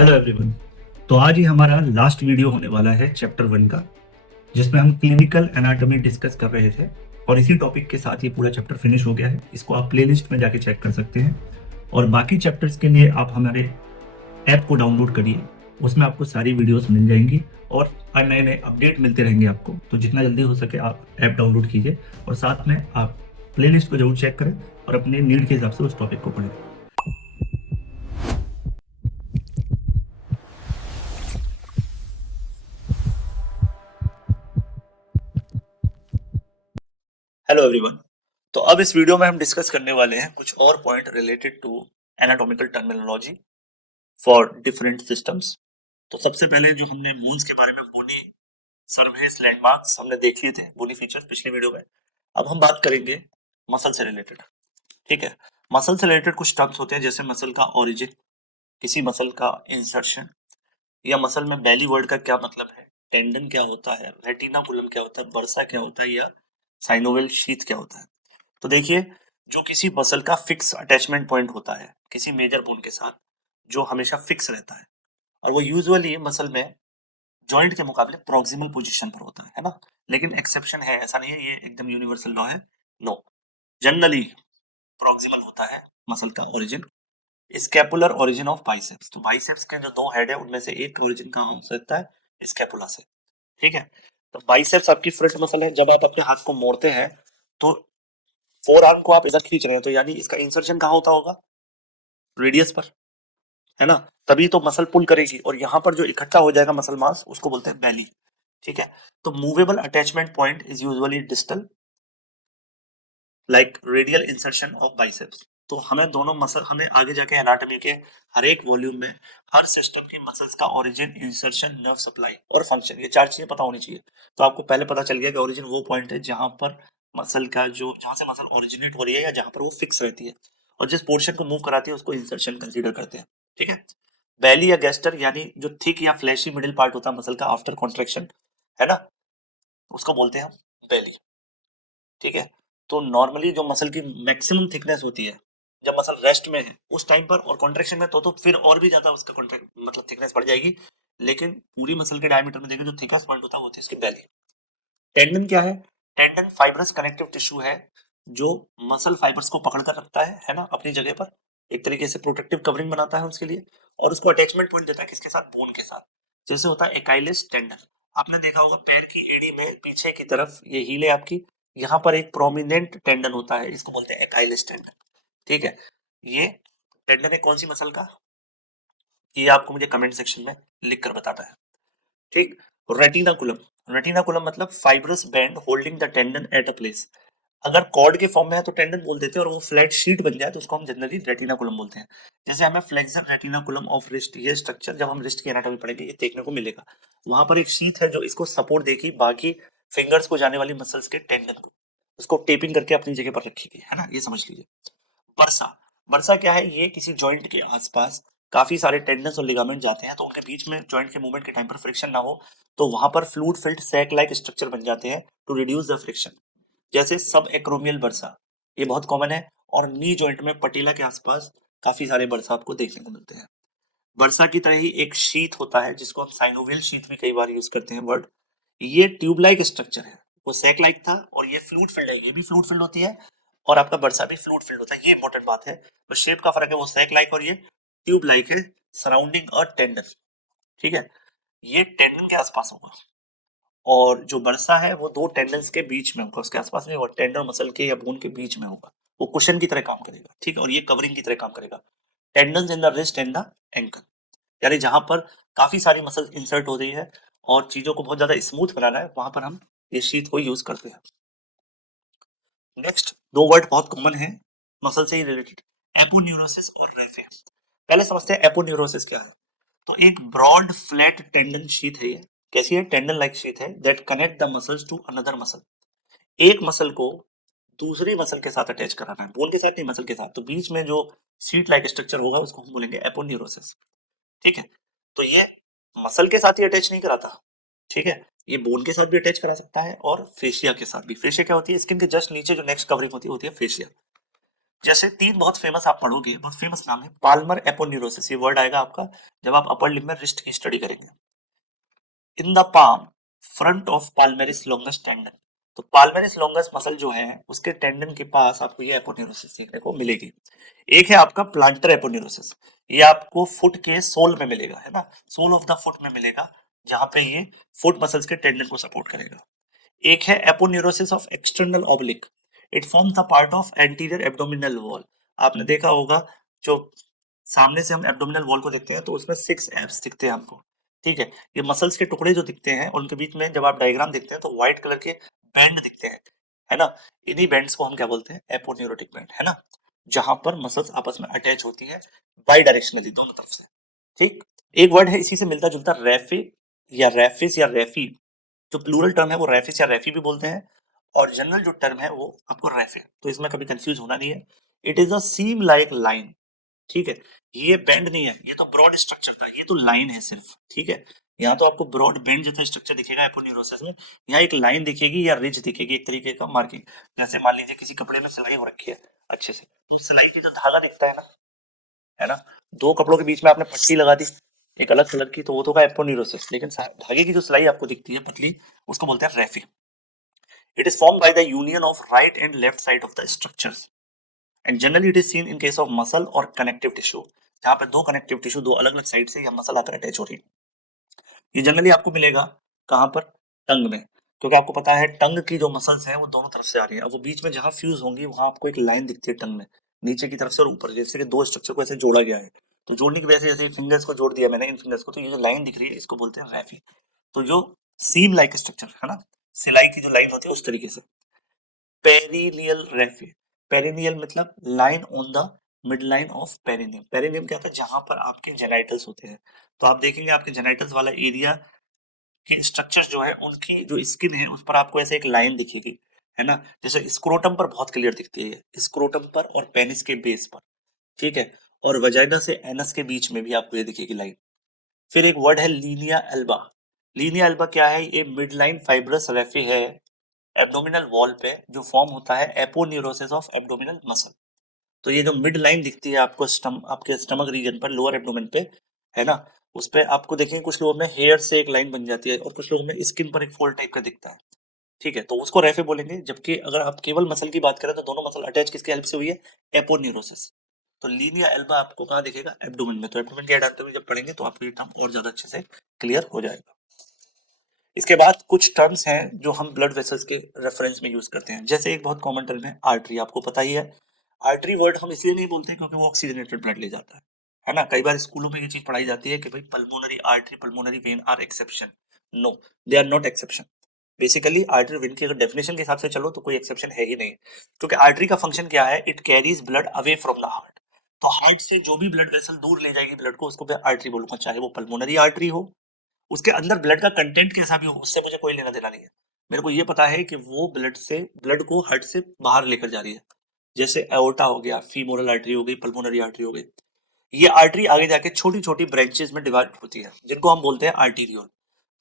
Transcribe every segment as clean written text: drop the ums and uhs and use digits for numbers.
Hello everyone. तो आज ही हमारा लास्ट वीडियो होने वाला है चैप्टर 1 का, जिसमें हम क्लिनिकल एनाटॉमी डिस्कस कर रहे थे और इसी टॉपिक के साथ ये पूरा चैप्टर फिनिश हो गया है। इसको आप प्लेलिस्ट में जाके चेक कर सकते हैं और बाकी चैप्टर्स के लिए आप हमारे ऐप को डाउनलोड करिए, उसमें आपको सारी वीडियोस मिल जाएंगी और नए नए अपडेट मिलते रहेंगे आपको। तो जितना जल्दी हो सके आप ऐप डाउनलोड कीजिए और साथ में आप प्लेलिस्ट को जरूर चेक करें और अपने नीड के हिसाब से उस टॉपिक को पढ़ें। Hello everyone. तो अब इस वीडियो में हम डिस्कस करने वाले हैं कुछ और point related to anatomical terminology for different systems. तो सबसे पहले जो हमने बोन्स के बारे में बोनी सर्विस लैंडमार्क्स हमने देख लिए थे, बोनी फीचर्स पिछले वीडियो में। अब हम बात करेंगे मसल से रिलेटेड। ठीक है, मसल से रिलेटेड कुछ टर्म्स होते हैं जैसे मसल का ओरिजिन, किसी मसल का इंसर्शन, या मसल में बेली वर्ड का क्या मतलब है, टेंडन क्या होता है, रेटिनाकुलम क्या होता है, बर्सा क्या होता है, या साइनोवियल शीथ क्या होता है। तो देखिए, जो किसी मसल का फिक्स अटैचमेंट पॉइंट होता है किसी मेजर बोन के साथ, जो हमेशा फिक्स रहता है, और वो यूजुअली मसल में जॉइंट के मुकाबले प्रॉक्सिमल पोजीशन पर होता है ना। लेकिन एक्सेप्शन है, ऐसा नहीं है ये एकदम यूनिवर्सल लॉ है, नो। जनरली प्रॉक्सिमल होता है मसल का origin. Scapular origin of biceps, तो बाइसेप्स के जो दो हेड है उनमें से एक ओरिजिन कहाँ हो सकता है, स्कैपुला से। ठीक है, तो बाइसेप्स आपकी फ्रंट मसल है। जब आप अपने हाथ को मोड़ते हैं तो फोर आर्म को आप इधर खींच रहे हैं, तो यानी इसका इंसर्शन कहाँ होता होगा, रेडियस पर, है ना। तभी तो मसल पुल करेगी और यहाँ पर जो इकट्ठा हो जाएगा मसल मास उसको बोलते हैं बेली। ठीक है, तो movable attachment point is usually distal like radial insertion of biceps. तो हमें दोनों मसल, हमें आगे जाके एनाटॉमी के हर एक वॉल्यूम में हर सिस्टम की मसल्स का ओरिजिन, इंसर्शन, नर्व सप्लाई और फंक्शन, ये चार चीजें पता होनी चाहिए। तो आपको पहले पता चल गया कि ओरिजिन वो पॉइंट है जहां पर मसल का जो, जहां से मसल ओरिजिनेट हो रही है या जहां पर वो फिक्स रहती है, और जिस पोर्शन को मूव कराती है उसको इंसर्शन कंसीडर करते हैं। ठीक है, बेली या गैस्टर यानी जो थिक या फ्लैशी मिडिल पार्ट होता है मसल का आफ्टर कॉन्ट्रेक्शन, है ना, उसको बोलते हैं हम बेली। ठीक है, तो नॉर्मली जो मसल की मैक्सिमम थिकनेस होती है जब मसल रेस्ट में है उस टाइम पर, और कॉन्ट्रेक्शन में तो फिर और भी ज्यादा उसका कॉन्ट्रैक्ट मतलब थिकनेस बढ़ जाएगी। लेकिन पूरी मसल के डायमीटर में देखें जो थिकेस्ट पॉइंट होता है वो होती है इसकी बेली। टेंडन क्या है, टेंडन फाइब्रस कनेक्टिव टिश्यू है जो मसल फाइबर्स को पकड़ कर रखता है ना, अपनी जगह पर, एक तरीके से प्रोटेक्टिव कवरिंग बनाता है उसके लिए, और उसको अटैचमेंट पॉइंट देता है किसके साथ, बोन के साथ। जैसे होता है एकाइलिस टेंडन, आपने देखा होगा पैर की एड़ी में पीछे की तरफ, ये हील है आपकी, यहाँ पर एक प्रोमिनेंट टेंडन होता है, इसको बोलते हैं एकाइलिस टेंडन। ठीक है, ये टेंडन है कौन सी मसल का, ये आपको मुझे कमेंट सेक्शन में लिख कर बताना है। ठीक, रेटिनाकुलम, रेटिनाकुलम मतलब fibrous band holding the tendon at a place. अगर कॉर्ड के फॉर्म में है तो टेंडन बोल देते हैं, और वो फ्लैट शीट बन जाए तो उसको हम जनरली रेटिनाकुलम बोलते हैं। जैसे हमें फ्लेक्सर रेटिनाकुलम ऑफ रिस्ट, ये स्ट्रक्चर जब हम रिस्ट की एनाटॉमी पढ़ेंगे ये देखने को मिलेगा। वहां पर एक शीट है जो इसको सपोर्ट देगी बाकी फिंगर्स को जाने वाली मसल्स के टेंडन को, उसको टेपिंग करके अपनी जगह पर रखेगी, है ना, ये समझ लीजिए। बरसा, बरसा क्या है, ये किसी जॉइंट के आसपास काफी सारे टेंडन्स और लिगामेंट जाते हैं, तो उनके बीच में जॉइंट के मूवमेंट के टाइम पर फ्रिक्शन ना हो, तो वहां पर fluid filled sac like structure बन जाते हैं टू रिड्यूस द फ्रिक्शन। जैसे सब एक्रोमियल बरसा, ये बहुत कॉमन है, और नी जॉइंट में पटीला के आसपास काफी सारे बरसा आपको देखने को मिलते हैं। बरसा की तरह ही एक शीथ होता है जिसको हम साइनोवियल शीथ भी कई बार यूज करते हैं वर्ड। ये ट्यूब लाइक स्ट्रक्चर है, वो सैक लाइक था, और ये फ्लूइड फिल्ड है, ये भी फ्लूइड फिल्ड होती है, और आपका बरसा भी फ्लूइड फिल्ड होता है, ये इंपॉर्टेंट बात है। बस शेप का फर्क है, वो सैक लाइक और ये ट्यूब लाइक है, सराउंडिंग अ टेंडन। ठीक है, ये टेंडन के आसपास होगा, और जो बरसा है वो दो टेंडन्स के बीच में होगा, उसके आसपास नहीं होगा, टेंडन मसल के या बोन के बीच में होगा। वो कुशन की तरह काम करेगा, ठीक है, और ये कवरिंग की तरह काम करेगा। Tendons in the wrist and the ankle, यानी जहां पर काफी सारी मसल इंसर्ट हो रही है और चीजों को बहुत ज्यादा स्मूथ बनाना है, वहां पर हम ये शीट को यूज करते हैं। नेक्स्ट दो वर्ड बहुत कॉमन है मसल से ही रिलेटेड, एपोन्यूरोसिस और रेफे। पहले समझते हैं एपोन्यूरोसिस क्या है। तो एक ब्रॉड फ्लैट टेंडन शीथ है, ये कैसी है, टेंडन लाइक शीथ है, that connect the muscles to another muscle. एक मसल को दूसरी मसल के साथ अटैच कराना है, बोन के साथ नहीं, मसल के साथ, तो बीच में जो सीट लाइक स्ट्रक्चर होगा उसको हम बोलेंगे एपोन्यूरोसिस। ठीक है, तो ये मसल के साथ ही अटैच नहीं कराता, ठीक है, ये बोन के साथ भी अटैच करा सकता है और फेशिया के साथ भी। फेशिया क्या होती है, स्किन के जस्ट नीचे जो नेक्स्ट कवरिंग होती है फेशिया। जैसे तीन बहुत फेमस आप पढ़ोगे, बहुत फेमस नाम है, पाल्मर एपोन्यूरोसिस, ये वर्ड आएगा आपका जब आप अपर लिम्ब में रिस्ट की स्टडी करेंगे। In the palm, front of palmaris longus tendon, तो पाल्मेरिस लॉन्गस मसल जो है उसके टेंडन के पास आपको ये एपोन्यूरोसिस देखने को मिलेगी। एक है आपका प्लांटर एपोन्यूरोसिस, ये आपको फुट के सोल में मिलेगा, है ना, सोल ऑफ द फुट में मिलेगा, जहां पे ये फुट मसल्स के टेंडन को सपोर्ट करेगा। एक है aponeurosis of external oblique, it forms the part of anterior abdominal wall. आपने देखा होगा जो सामने से हम एब्डोमिनल वॉल को देखते हैं तो उसमें 6 एब्स दिखते हैं हमको, ठीक है। ये मसल्स के टुकड़े जो दिखते हैं उनके बीच में जब आप डायग्राम देखते हैं तो व्हाइट कलर के बैंड दिखते हैं, है ना, इन्हीं बैंड्स को हम क्या बोलते हैं, एपोन्यूरोटिक बैंड, है ना, जहां पर मसल्स आपस में अटैच होती है बाई डायरेक्शनली, दोनों तरफ से, ठीक। एक वर्ड है इसी से मिलता जुलता, रेफे या रेफिस या रेफी, जो प्लूरल टर्म है वो रेफिस या रेफी भी बोलते हैं, और जनरल जो टर्म है वो आपको रेफे, तो इसमें कभी कंफ्यूज होना नहीं है। It is a seem like line, ठीक है, ये बेंड नहीं है, ये तो ब्रॉड स्ट्रक्चर था, ये तो लाइन है सिर्फ, ठीक है। यहाँ तो आपको ब्रॉड बेंड जैसा स्ट्रक्चर दिखेगा एपोन्यूरोसिस में, यहाँ एक लाइन दिखेगी या रिज दिखेगी, एक तरीके का मार्किंग। जैसे मान लीजिए किसी कपड़े में सिलाई हो रखी है अच्छे से, तो सिलाई की जो धागा दिखता है ना, है ना, दो कपड़ों के बीच में आपने पट्टी लगा दी एक अलग कलर की, तो वो तो का एपोन्यूरोसिस, लेकिन धागे की जो सिलाई आपको दिखती है पतली, उसको बोलते हैं raphe. It is form by the union of right and left side of the structures, and generally it is seen in case of muscle और कनेक्टिव टिश्यू, जहां पे दो कनेक्टिव टिश्यू दो अलग अलग साइड से या मसल आकर अटैच हो रही है। ये जनरली आपको मिलेगा कहां पर, टंग में, क्योंकि आपको पता है टंग की जो मसल्स है वो दोनों तरफ से आ रही है, अब वो बीच में जहां फ्यूज होंगी वहां आपको एक लाइन दिखती है टंग में, नीचे की तरफ से और ऊपर, जैसे कि दो स्ट्रक्चर को ऐसे जोड़ा गया है, तो जोड़ने की वजह से जैसे फिंगर्स को जोड़ दिया मैंने इन फिंगर्स को, तो ये जो लाइन दिख रही है इसको बोलते हैं रैफी। तो जो सीम लाइक स्ट्रक्चर है ना, सिलाई की जो लाइन होती है उस तरीके से, पेरिनियल रेफी, पेरिनियल मतलब line on the mid line of perineum, perineum क्या होता है, जहां पर आपके जेनाइटल्स होते हैं, तो आप देखेंगे आपके जेनाइटल्स वाला एरिया के स्ट्रक्चर जो है उनकी जो स्किन है उस पर आपको ऐसे एक लाइन दिखेगी, है ना, जैसे स्क्रोटम पर बहुत क्लियर दिखती है, स्क्रोटम पर और पेनिस के बेस पर, ठीक है, और वजाइना से एनस के बीच में भी आपको ये दिखेगी लाइन। फिर एक वर्ड है लीनिया एल्बा, लीनिया एल्बा क्या है, ये मिड लाइन फाइब्रस रेफी है एब्डोमिनल वॉल पे, जो फॉर्म होता है एपोन्यूरोसिस ऑफ एब्डोमिनल मसल। तो ये जो मिड लाइन दिखती है आपको आपके स्टमक रीजन पर, लोअर एब्डोमेन पे, है ना, उस पे आपको देखेंगे कुछ लोगों में हेयर से एक लाइन बन जाती है और कुछ लोगों में स्किन पर एक फोल्ड टाइप का दिखता है, ठीक है, तो उसको रेफे बोलेंगे। जबकि अगर आप केवल मसल की बात करें तो दोनों मसल अटैच किसके हेल्प से हुई है, एपोन्यूरोसिस। तो लीनिया एल्बा आपको कहाँ दिखेगा, एब्डोमेन में, तो एब्डोमेन की एनाटॉमी जब पढ़ेंगे तो आपको ये टर्म और ज्यादा अच्छे से क्लियर हो जाएगा। इसके बाद कुछ टर्म्स हैं जो हम ब्लड वेसल्स के रेफरेंस में यूज करते हैं, जैसे एक बहुत कॉमन टर्म है आर्टरी, आपको पता ही है। आर्टरी वर्ड हम इसलिए नहीं बोलते क्योंकि वो ऑक्सीजनेटेड ब्लड ले जाता है ना, कई बार स्कूलों में ये चीज पढ़ाई जाती है कि भाई pulmonary artery pulmonary vein are exception, no, they are not exception. Basically artery vein की अगर डेफिनेशन के हिसाब से चलो तो कोई एक्सेप्शन है ही नहीं, क्योंकि आर्टरी का फंक्शन क्या है, it carries blood away from the heart, तो हार्ट से जो भी ब्लड वेसल दूर ले जाएगी ब्लड को उसको मैं आर्टरी बोलूंगा, चाहे वो पल्मोनरी आर्टरी हो, उसके अंदर ब्लड का कंटेंट कैसा भी हो उससे मुझे कोई लेना देना नहीं है, मेरे को ये पता है कि वो ब्लड को हार्ट से बाहर लेकर जा रही है। जैसे एओर्टा हो गया, फीमोरल आर्टरी हो गई, पल्मोनरी आर्टरी हो गई, ये आर्टरी आगे जाके छोटी छोटी ब्रांचेस में डिवाइड होती है जिनको हम बोलते हैं आर्टीरियोल।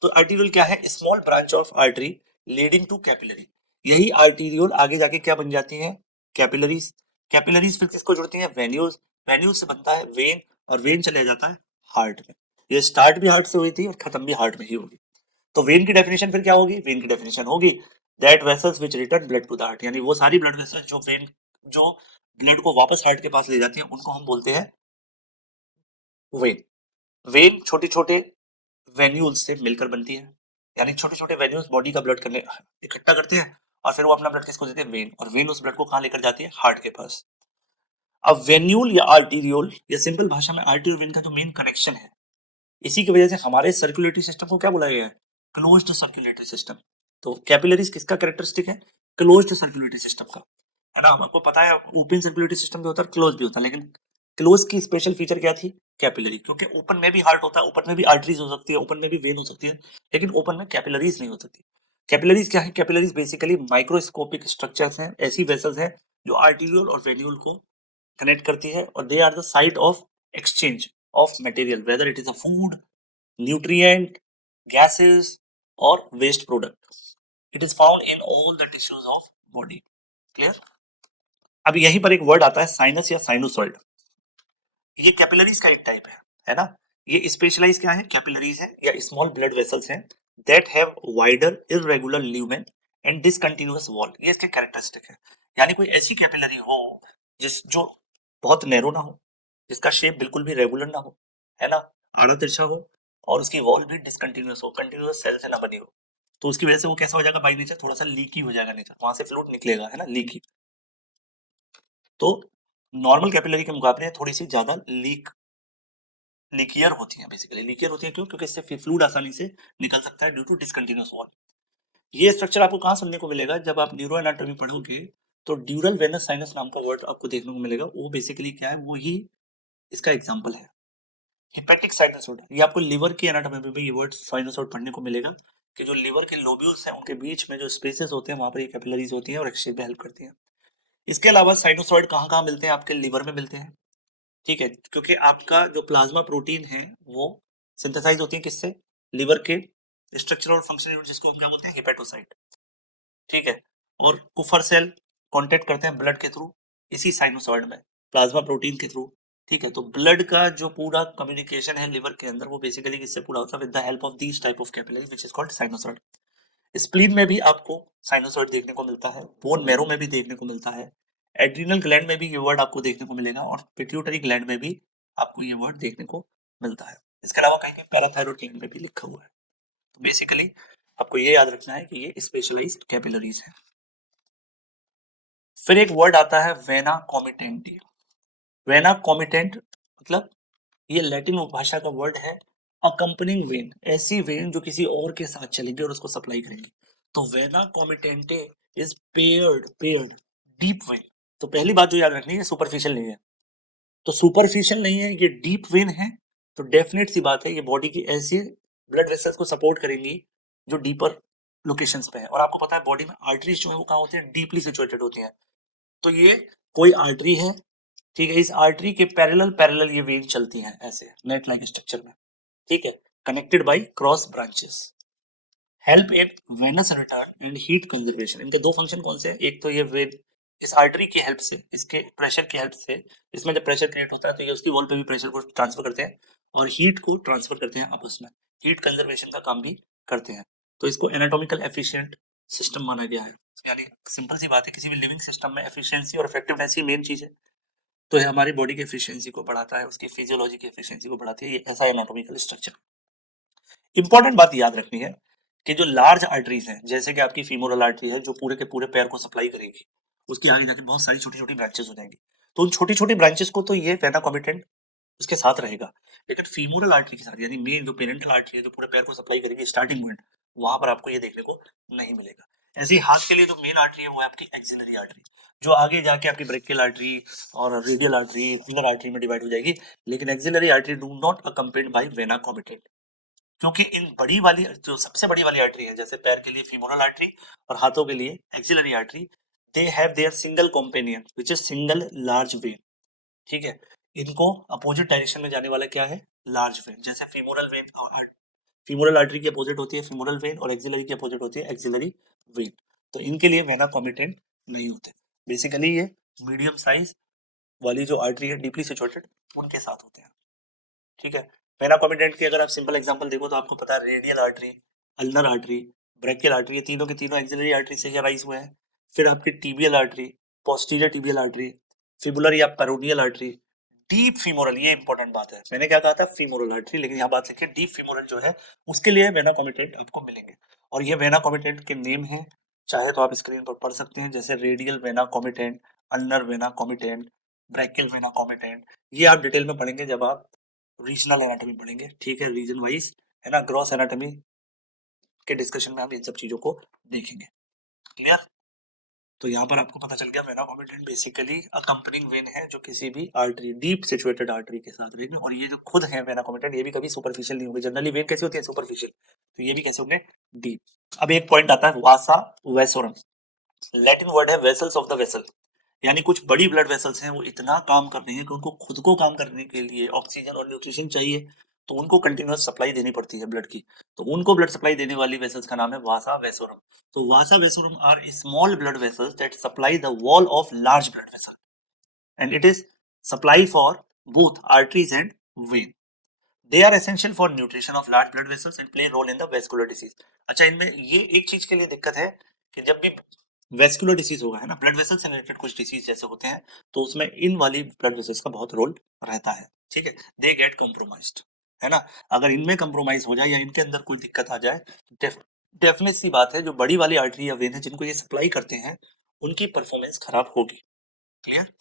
तो आर्टीरियोल क्या है, small branch of artery leading to capillary, यही आर्टीरियोल आगे जाके क्या बन जाती है, कैपिलरीज, कैपिलरीज फिर किसको जुड़ती है, वेन्यूज, वेन्यूज से बनता है वेन, और वेन चले जाता है हार्ट में, ये स्टार्ट भी हार्ट से हुई थी और खत्म भी हार्ट में ही होगी। तो वेन की डेफिनेशन फिर क्या होगी, वेन की डेफिनेशन होगी that vessels which return blood to the heart, यानी वो सारी ब्लड वेसल्स जो ब्लड को वापस हार्ट के पास ले जाती है उनको हम बोलते हैं वेन। वेन छोटे छोटे वेन्यूल्स से मिलकर बनती है, यानी छोटे छोटे वेन्यूल्स बॉडी का ब्लड करने इकट्ठा करते हैं और फिर वो अपना ब्लड किसको देते हैं, वेन, और वेन उस ब्लड को कहाँ लेकर जाती है, हार्ट के पास। अब वेन्यूल या आर्टीरियोल, ये सिंपल भाषा में आर्टरी और वेन का जो मेन कनेक्शन है, इसी की वजह से हमारे सर्कुलेटरी सिस्टम को क्या बोला गया है, क्लोज्ड सर्कुलेटरी सिस्टम। तो कैपिलरीज किसका कैरेक्टरिस्टिक है, क्लोज्ड सर्कुलेटरी सिस्टम का, है ना, हमको पता है ओपन सर्कुलेटरी सिस्टम भी होता है क्लोज भी होता है, लेकिन क्लोज की स्पेशल फीचर क्या थी, कैपिलरी, क्योंकि ओपन में भी हार्ट होता है, ओपन में भी आर्टरीज हो सकती है, ओपन में भी वेन हो सकती है, लेकिन ओपन में कैपिलरीज नहीं हो सकती। कैपिलरीज क्या है, कैपिलरीज बेसिकली माइक्रोस्कोपिक स्ट्रक्चर्स हैं, ऐसी वेसल्स हैं जो आर्टीरियोल और वेन्यूल को कनेक्ट करती है, और they are the site of exchange of material, whether it is a food, nutrient, gases or waste product. It is found in all the tissues of body. Clear? अब यहीं पर एक word आता है साइनस या साइनोसॉइड। ये capillaries का एक टाइप है ना। ये स्पेशलाइज क्या है, कैपिलरीज है या स्मॉल ब्लड वेसल्स हैं that have wider irregular lumen and discontinuous wall. ये इसके कैरेक्टरिस्टिक है। यानी कोई ऐसी कैपिलरी हो जो बहुत नैरो ना हो, जिसका शेप बिल्कुल भी रेगुलर ना हो, है ना, आड़ा तिरछा हो, और उसकी वॉल भी डिसकंटिन्यूअस हो, कंटिन्यूअस सेल से ना बनी हो। तो उसकी वजह से वो कैसा हो जाएगा बाई नेचर, थोड़ा सा लीकी हो जाएगा नेचर, वहां से फ्लूइड निकलेगा, है ना, लीकी। तो नॉर्मल कैपिलरी के मुकाबले थोड़ी सी ज्यादा लीकियर होती हैं। बेसिकली लीकियर होती हैं क्यों, क्योंकि इससे फ्लूइड आसानी से निकल सकता है ड्यू टू डिसकंटिन्यूअस वॉल। ये स्ट्रक्चर आपको कहाँ सुनने को मिलेगा, जब आप न्यूरो एनाटॉमी पढ़ोगे तो ड्यूरल वेनस साइनस नाम का वर्ड आपको देखने को मिलेगा। वो बेसिकली क्या है, वो ही इसका एग्जांपल है। हेपेटिक साइनोसॉइड, ये आपको लिवर की एनाटॉमी में भी ये वर्ड साइनोसॉइड पढ़ने को मिलेगा कि जो लिवर के लोब्यूल्स हैं उनके बीच में जो स्पेसेस होते हैं वहां पर ये कैपिलरीज होती हैं और एक्सचेंज में हेल्प करती हैं। इसके अलावा साइनोसॉइड कहाँ कहाँ मिलते हैं, आपके लिवर में मिलते हैं, ठीक है, क्योंकि आपका जो प्लाज्मा प्रोटीन है वो सिंथेसाइज होती है किससे, लिवर के स्ट्रक्चर और फंक्शन यूनिट जिसको हम क्या बोलते हैं, हेपेटोसाइट, ठीक है। और कुफर सेल कांटेक्ट करते हैं ब्लड के थ्रू इसी साइनोसॉइड में, प्लाज्मा प्रोटीन के थ्रू, ठीक है। तो ब्लड का जो पूरा कम्युनिकेशन है लिवर के अंदर वो बेसिकली किससे पूरा होता है, with the help of these type of capillaries which is called sinusoid. Spleen में भी आपको साइनोसॉइड देखने को मिलता है, बोन मैरो में भी देखने को मिलता है, एड्रिनल ग्लैंड में भी ये वर्ड आपको देखने को मिलेगा, और पिट्यूटरी ग्लैंड में भी आपको ये वर्ड देखने को मिलता है। इसके अलावा कहीं कहीं पैराथायरॉइड ग्लैंड में भी लिखा हुआ है। तो बेसिकली आपको ये याद रखना है कि ये स्पेशलाइज्ड कैपिलरीज है। फिर एक वर्ड आता है वेना कॉमिटेंटी। वेना कॉमिटेंट मतलब ये लैटिन भाषा का वर्ड है अकम्पनिंग वेन, ऐसी वेन जो किसी और के साथ चलेगी और उसको सप्लाई करेंगी। तो vena comitantes is paired deep vein. तो पहली बात जो याद रखनी है, सुपरफिशियल नहीं है। तो सुपरफिशियल नहीं है, ये डीप वेन है। तो डेफिनेट सी बात है ये बॉडी की ऐसी ब्लड वेसल्स को सपोर्ट करेंगी जो डीपर लोकेशंस पे है। और आपको पता है बॉडी में आर्टरीज जो है वो कहाँ होती है, डीपली सिचुएटेड होती है। तो ये कोई आर्टरी है, ठीक है, इस आर्टरी के पैरेलल पैरेलल ये वेन चलती हैं ऐसे नेट लाइक स्ट्रक्चर में, ठीक है, connected by cross branches, help in Venus return and heat conservation. इनके दो फंक्शन कौन से हैं, एक तो ये वेन इस आर्टरी की हेल्प से, इसके प्रेशर की हेल्प से, इसमें जब प्रेशर क्रिएट होता है तो ये उसकी वॉल पे भी प्रेशर को ट्रांसफर करते हैं और हीट को ट्रांसफर करते हैं आपस में, हीट कंजर्वेशन का काम भी करते हैं। तो इसको एनाटॉमिकल एफिशिएंट सिस्टम माना गया है। यानी सिंपल सी बात है, किसी भी लिविंग सिस्टम में एफिशिएंसी और इफेक्टिवनेस ही मेन चीज है। तो ये हमारी बॉडी की एफिशिएंसी को बढ़ाता है, उसकी फिजियोलॉजी की एफिशिएंसी को बढ़ाती है, ये ऐसा एनाटॉमिकल स्ट्रक्चर। इंपॉर्टेंट बात याद रखनी है कि जो लार्ज आर्टरीज हैं, जैसे कि आपकी फीमोरल आर्टरी है जो पूरे के पूरे पैर को सप्लाई करेगी, उसकी आगे जाके बहुत सारी छोटी छोटी ब्रांचेस हो जाएंगी। तो उन छोटी छोटी ब्रांचेस को तो ये वेना कॉमिटेंट उसके साथ रहेगा, लेकिन फीमोरल आर्टरी के साथ, यानी मेन जो पेरेंटल आर्टरी है जो पूरे पैर को सप्लाई करेगी स्टार्टिंग पॉइंट, वहां पर आपको ये देखने को नहीं मिलेगा। ऐसे ही हाथ के लिए जो मेन आर्टरी है वो है आपकी एक्सिलरी आर्टरी, जो आगे जाके आपकी ब्रेकियल आर्टरी और रेडियल आर्टरी, फिंगर आर्टरी में डिवाइड हो जाएगी। लेकिन axillary artery do not accompanied by vena comitant, क्योंकि इन बड़ी वाली जो सबसे बड़ी वाली आर्टरी है, जैसे पैर के लिए फीमोरल आर्टरी और हाथों के लिए axillary artery, they have their single companion which is single large when, ठीक है। इनको अपोजिट डायरेक्शन में जाने वाला क्या है, लार्ज वेन। जैसे फीमोरल वेन और फीमोरल आर्टरी की अपोजिट होती है फीमोरल वेन और एक्सिलरी की अपोजिट होती है एक्सिलरी वेन। तो इनके लिए वेना कॉमिटेंट नहीं होते। बेसिकली ये मीडियम साइज वाली जो आर्टरी है डीपली सिचुएटेड उनके साथ होते हैं, ठीक है। वेना कॉमिटेंट की अगर आप सिंपल एग्जांपल देखो तो आपको पता है radial artery, ulnar artery, brachial artery, ये तीनों के तीनों एक्सिलरी आर्टरी से ही अराइज हुए हैं। फिर आपकी tibial artery, posterior tibial artery, fibular या पेरोनियल आर्टरी, डीप फीमोरल, ये इंपॉर्टेंट बात है, मैंने क्या कहा था फीमोरल आर्टरी, लेकिन यहाँ बात लिखिए डीप फीमोरल जो है उसके लिए वेना कॉमिटेंट आपको मिलेंगे। और ये वेना कॉमिटेंट के नेम है, चाहे तो आप स्क्रीन पर पढ़ सकते हैं, जैसे radial vena comitant, ulnar vena comitant, brachial vena comitant. ये आप डिटेल में पढ़ेंगे जब आप रीजनल एनाटॉमी पढ़ेंगे, ठीक है, रीजन वाइज, है ना, ग्रॉस एनाटॉमी के डिस्कशन में हम इन सब चीजों को देखेंगे। क्लियर। तो यहाँ पर आपको पता चल गया वेना कॉमिटेंट बेसिकली अकम्पनिंग वेन है जो किसी भी आर्टरी, डीप सिचुएटेड आर्टरी के साथ रहेगी। और ये जो खुद है वेना कॉमिटेंट ये भी कभी सुपरफिशियल नहीं होंगे। जनरली वेन कैसी होती है, सुपरफिशियल, तो ये भी कैसे होंगे, डीप। अब एक पॉइंट आता है वासा वेसोरम, लैटिन वर्ड है वेसल्स ऑफ द वेसल। यानी कुछ बड़ी ब्लड वेसल्स हैं वो इतना काम कर रही हैं कि उनको खुद को काम करने के लिए ऑक्सीजन और न्यूट्रिशन चाहिए, तो उनको कंटिन्यूअस सप्लाई देनी पड़ती है ब्लड की, तो उनको ब्लड सप्लाई देने वाली वेसल्स का नाम है वासा वेसोरम। तो vasa vasorum are small blood vessels that supply the wall of large blood vessel and it is supply for both arteries and vein. They are essential for nutrition of large blood vessels and play role in the vascular disease. अच्छा, इनमें ये एक चीज के लिए दिक्कत है कि जब भी वेस्कुलर डिसीज होगा, है ना, ब्लड वेसल से रिलेटेड कुछ डिसीज जैसे होते हैं, तो उसमें इन वाली ब्लड वेसल्स का बहुत रोल रहता है, ठीक है, दे गेट कॉम्प्रोमाइज्ड, है ना। अगर इनमें कॉम्प्रोमाइज हो जाए या इनके अंदर कोई दिक्कत आ जाए, डेफिनेट सी बात है जो बड़ी वाली आर्टरी या वेन है जिनको ये सप्लाई करते हैं, उनकी परफॉर्मेंस खराब होगी। क्लियर।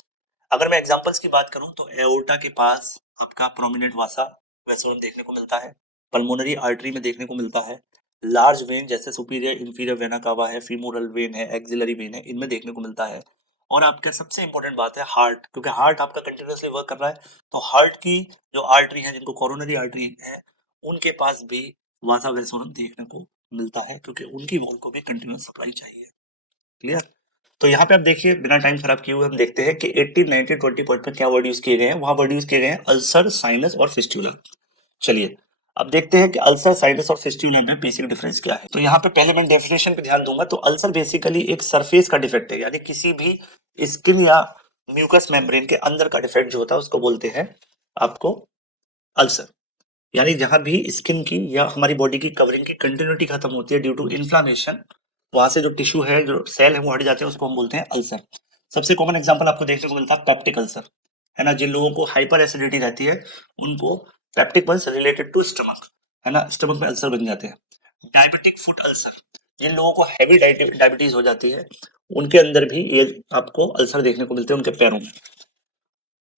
अगर मैं एग्जांपल्स की बात करूं तो एओर्टा के पास आपका प्रोमिनेंट वासा वेसोरम देखने को मिलता है, पल्मोनरी आर्टरी में देखने को मिलता है, लार्ज वेन जैसे सुपीरियर इंफीरियर वेना कावा है, फीमोरल वेन है, एक्सिलरी वेन है, इनमें देखने को मिलता है। और आपका सबसे इंपॉर्टेंट बात है हार्ट, क्योंकि हार्ट आपका कंटिन्यूअसली वर्क कर रहा है, तो हार्ट की जो आर्टरी है जिनको कोरोनरी आर्टरी है, उनके पास भी वासा वेसोरम देखने को मिलता है, क्योंकि उनकी वॉल को भी कंटिन्यूअस सप्लाई चाहिए। क्लियर। तो यहाँ पे आप देखिए, बिना टाइम खराब किए हुए हम देखते हैं कि 18, 19, 20 पॉइंट पे क्या वर्ड यूज किए गए हैं। वहां वर्ड यूज किए गए हैं अल्सर, साइनस और फिस्टुला। चलिए अब देखते हैं कि अल्सर, साइनस और फिस्टुला में बेसिक डिफरेंस क्या है। तो यहाँ पे पहले मैं डेफिनेशन पे ध्यान दूंगा। तो अल्सर बेसिकली एक सरफेस का डिफेक्ट है, यानी किसी भी स्किन या म्यूकस मेम्ब्रेन के अंदर का डिफेक्ट जो होता है उसको बोलते हैं आपको अल्सर। यानी जहां भी स्किन की या हमारी बॉडी की कवरिंग की कंटिन्यूटी खत्म होती है ड्यू टू इन्फ्लामेशन, वहां से जो टिश्यू है, जो सेल है, वो हट जाते हैं, उसको हम बोलते हैं अल्सर। सबसे कॉमन एग्जांपल आपको देखने को मिलता है पेप्टिक अल्सर, है ना। जिन लोगों को हाइपर एसिडिटी रहती है उनको peptic pulse related to stomach, है ना, स्टमक में अल्सर बन जाते हैं। डायबिटिक फुट अल्सर, जिन लोगों को हैवी डायबिटीज हो जाती है उनके अंदर भी ये आपको अल्सर देखने को मिलते हैं उनके पैरों में।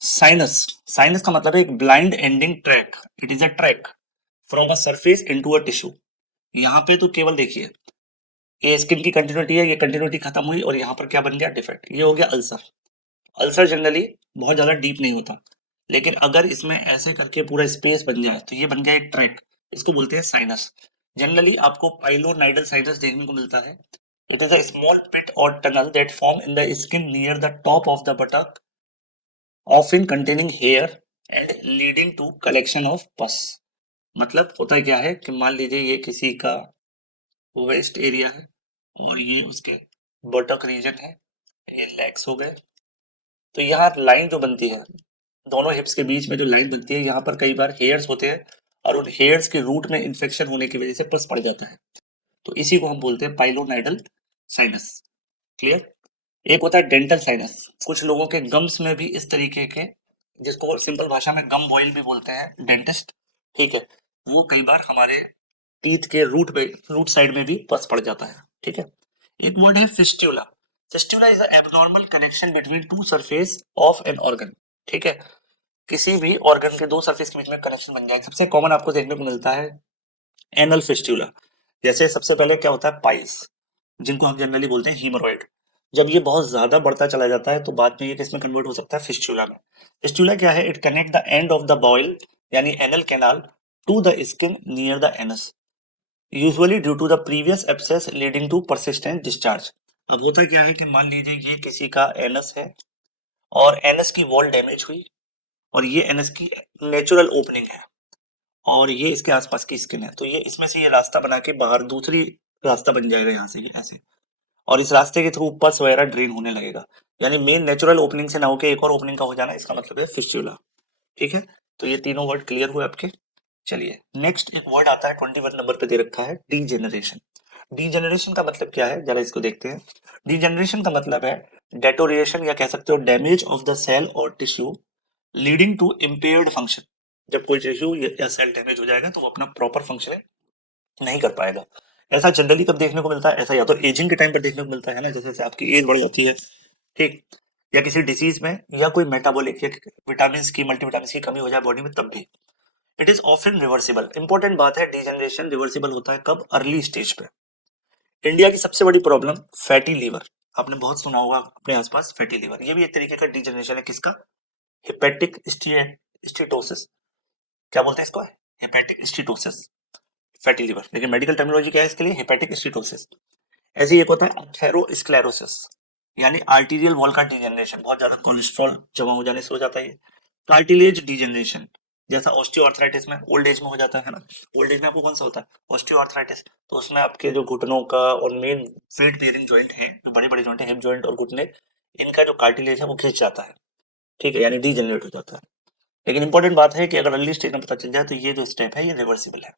साइनस, साइनस का मतलब है एक blind ending track, it is a track from a surface into a tissue. यहाँ पे तो केवल देखिए, ये स्किन की कंटिन्यूटी है, ये कंटिन्यूटी खत्म हुई और यहाँ पर क्या बन गया, डिफेक्ट, ये हो गया अल्सर। अल्सर जनरली बहुत ज्यादा डीप नहीं होता, लेकिन अगर इसमें ऐसे करके पूरा स्पेस बन जाए तो ये बन गया एक ट्रैक, इसको बोलते हैं साइनस। जनरली आपको पाइलोनाइडल साइनस देखने को मिलता है। It is a small pit और tunnel that form in the skin near the top of the buttock, often containing hair and leading to collection of pus. मतलब होता क्या है कि मान लीजिए ये किसी का वेस्ट एरिया है और ये उसके बटक रीजन है, ये लेग्स हो गए। तो यहाँ लाइन जो बनती है, दोनों हिप्स के बीच में जो लाइन बनती है, यहाँ पर कई बार हेयर्स होते हैं और उन हेयर्स के रूट में इन्फेक्शन होने की वजह से पस पड़ जाता है, तो इसी को हम बोलते हैं पाइलोनाइडल साइनस। क्लियर। एक होता है डेंटल साइनस, कुछ लोगों के गम्स में भी इस तरीके के, जिसको सिंपल भाषा में गम बॉयल भी बोलते हैं डेंटिस्ट, ठीक है, वो कई बार हमारे टीथ के रूट साइड में भी पस पड़ जाता है, ठीक है। एक वर्ड है fistula. Fistula is abnormal connection between two surface of an organ, ठीक है, किसी भी ऑर्गन के दो सरफेस के बीच में कनेक्शन बन जाए। सबसे कॉमन आपको देखने को मिलता है एनल फिस्टुला। जैसे सबसे पहले क्या होता है, पाइल्स, जिनको हम जनरली बोलते हैं हीमोरॉइड। जब ये बहुत ज्यादा बढ़ता चला जाता है तो बाद में ये किसमें कन्वर्ट हो सकता है, फिस्टुला में। फिस्टुला क्या है, it connect the end of the bowel यानी anal canal to the skin near the anus, usually due to the previous abscess leading to persistent discharge. अब होता क्या है कि मान लीजिए ये किसी का एनस है और एनस की वॉल डैमेज हुई और ये एनस की नेचुरल ओपनिंग है और ये इसके आसपास की स्किन है, तो ये इसमें से ये रास्ता बना के बाहर दूसरी रास्ता बन जाएगा यहाँ से, ये ऐसे, और इस रास्ते के थ्रू पस वगैरह ड्रेन होने लगेगा। यानी मेन नेचुरल ओपनिंग से ना होके एक और ओपनिंग का हो जाना, इसका मतलब है फिस्टुला, ठीक है। तो ये तीनों वर्ड क्लियर हुए आपके। चलिए नेक्स्ट एक वर्ड आता है 21 नंबर पे दे रखा है, डीजेनरेशन। डीजेनरेशन का मतलब क्या है, जरा इसको देखते हैं। डीजेनरेशन का मतलब है डेटोरिएशन या कह सकते हो डैमेज ऑफ द सेल और tissue leading to impaired function. जब कोई टिश्यू या सेल डैमेज हो जाएगा तो वो अपना प्रॉपर फंक्शन नहीं कर पाएगा। ऐसा जनरली कब देखने को मिलता है, ऐसा या तो एजिंग के टाइम पर देखने को मिलता है ना, जैसे जैसे आपकी एज बढ़ जाती है, ठीक, या किसी डिसीज में, या कोई मेटाबॉलिक या विटामिन की, मल्टीविटामिन की कमी हो जाए बॉडी में, तब भी। It is often reversible. Important बात है, डीजनरेशन रिवर्सिबल होता है कब, अर्ली स्टेज पे। इंडिया की सबसे बड़ी प्रॉब्लम फैटी लीवर, आपने बहुत सुना होगा अपने आसपास फैटी लीवर, ये भी एक तरीके का डीजनरेशन है। किसका, हेपेटिक स्टीटोसिस, क्या बोलते हैं इसको, हेपेटिक स्टीटोसिस, फैटी लीवर, लेकिन मेडिकल टर्मिनोलॉजी क्या है इसके लिए, हेपेटिक स्टीटोसिस। ऐसे ही एक होता है अथेरोस्क्लेरोसिस, यानी आर्टीरियल वॉल का डीजनरेशन, बहुत ज्यादा कोलेस्ट्रॉल जमा हो जाने से हो जाता है। कार्टिलेज डीजनरेशन, जैसा ऑस्टियोआर्थराइटिस में ओल्ड एज में हो जाता है ना, ओल्ड एज में आपको कौन सा होता है, ऑस्टियोआर्थराइटिस। तो उसमें आपके जो घुटनों का और मेन वेट बेयरिंग जॉइंट है, जो बड़े बड़े जॉइंट है, हिप जॉइंट और घुटने, इनका जो कार्टिलेज है वो खिंच जाता है, ठीक है, यानी डीजेनरेट हो जाता है। लेकिन इंपॉर्टेंट बात है कि अगर अर्ली स्टेज में पता चल जाए तो ये जो स्टेप है ये रिवर्सिबल है।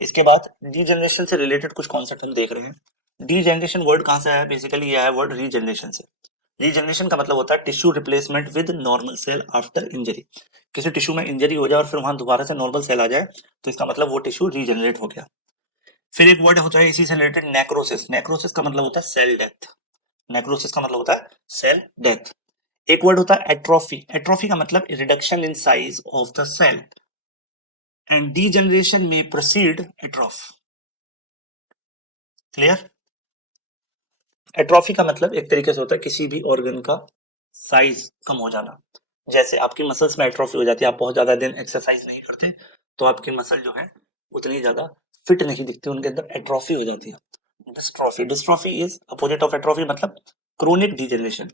इसके बाद डीजनरेशन से रिलेटेड कुछ कॉन्सेप्ट हम देख रहे हैं। डीजनरेशन वर्ड कहाँ से आया, बेसिकली यह है वर्ड रीजनरेशन से। रीजनरेशन का मतलब होता है tissue replacement with normal cell after injury. किसी टिश्यू में इंजरी हो जाए और फिर वहां दोबारा से नॉर्मल सेल आ जाए तो इसका मतलब वो टिश्यू रीजनरेट हो गया। फिर एक वर्ड होता है इसी से रिलेटेड नेक्रोसिस। नेक्रोसिस का मतलब होता है सेल डेथ। नेक्रोसिस का मतलब होता है सेल डेथ। एक वर्ड होता है एट्रोफी। एट्रोफी का मतलब reduction in size of the cell and degeneration में प्रोसीड एट्रोफ। क्लियर। एट्रोफी का मतलब एक तरीके से होता है किसी भी ऑर्गन का साइज कम हो जाना। जैसे आपकी मसल्स में एट्रोफी हो जाती है, आप बहुत ज्यादा दिन एक्सरसाइज नहीं करते तो आपकी मसल जो है उतनी ज्यादा फिट नहीं दिखती, उनके अंदर एट्रोफी हो जाती है। Dystrophy, dystrophy is opposite of atrophy, मतलब क्रोनिक डिजेनरेशन।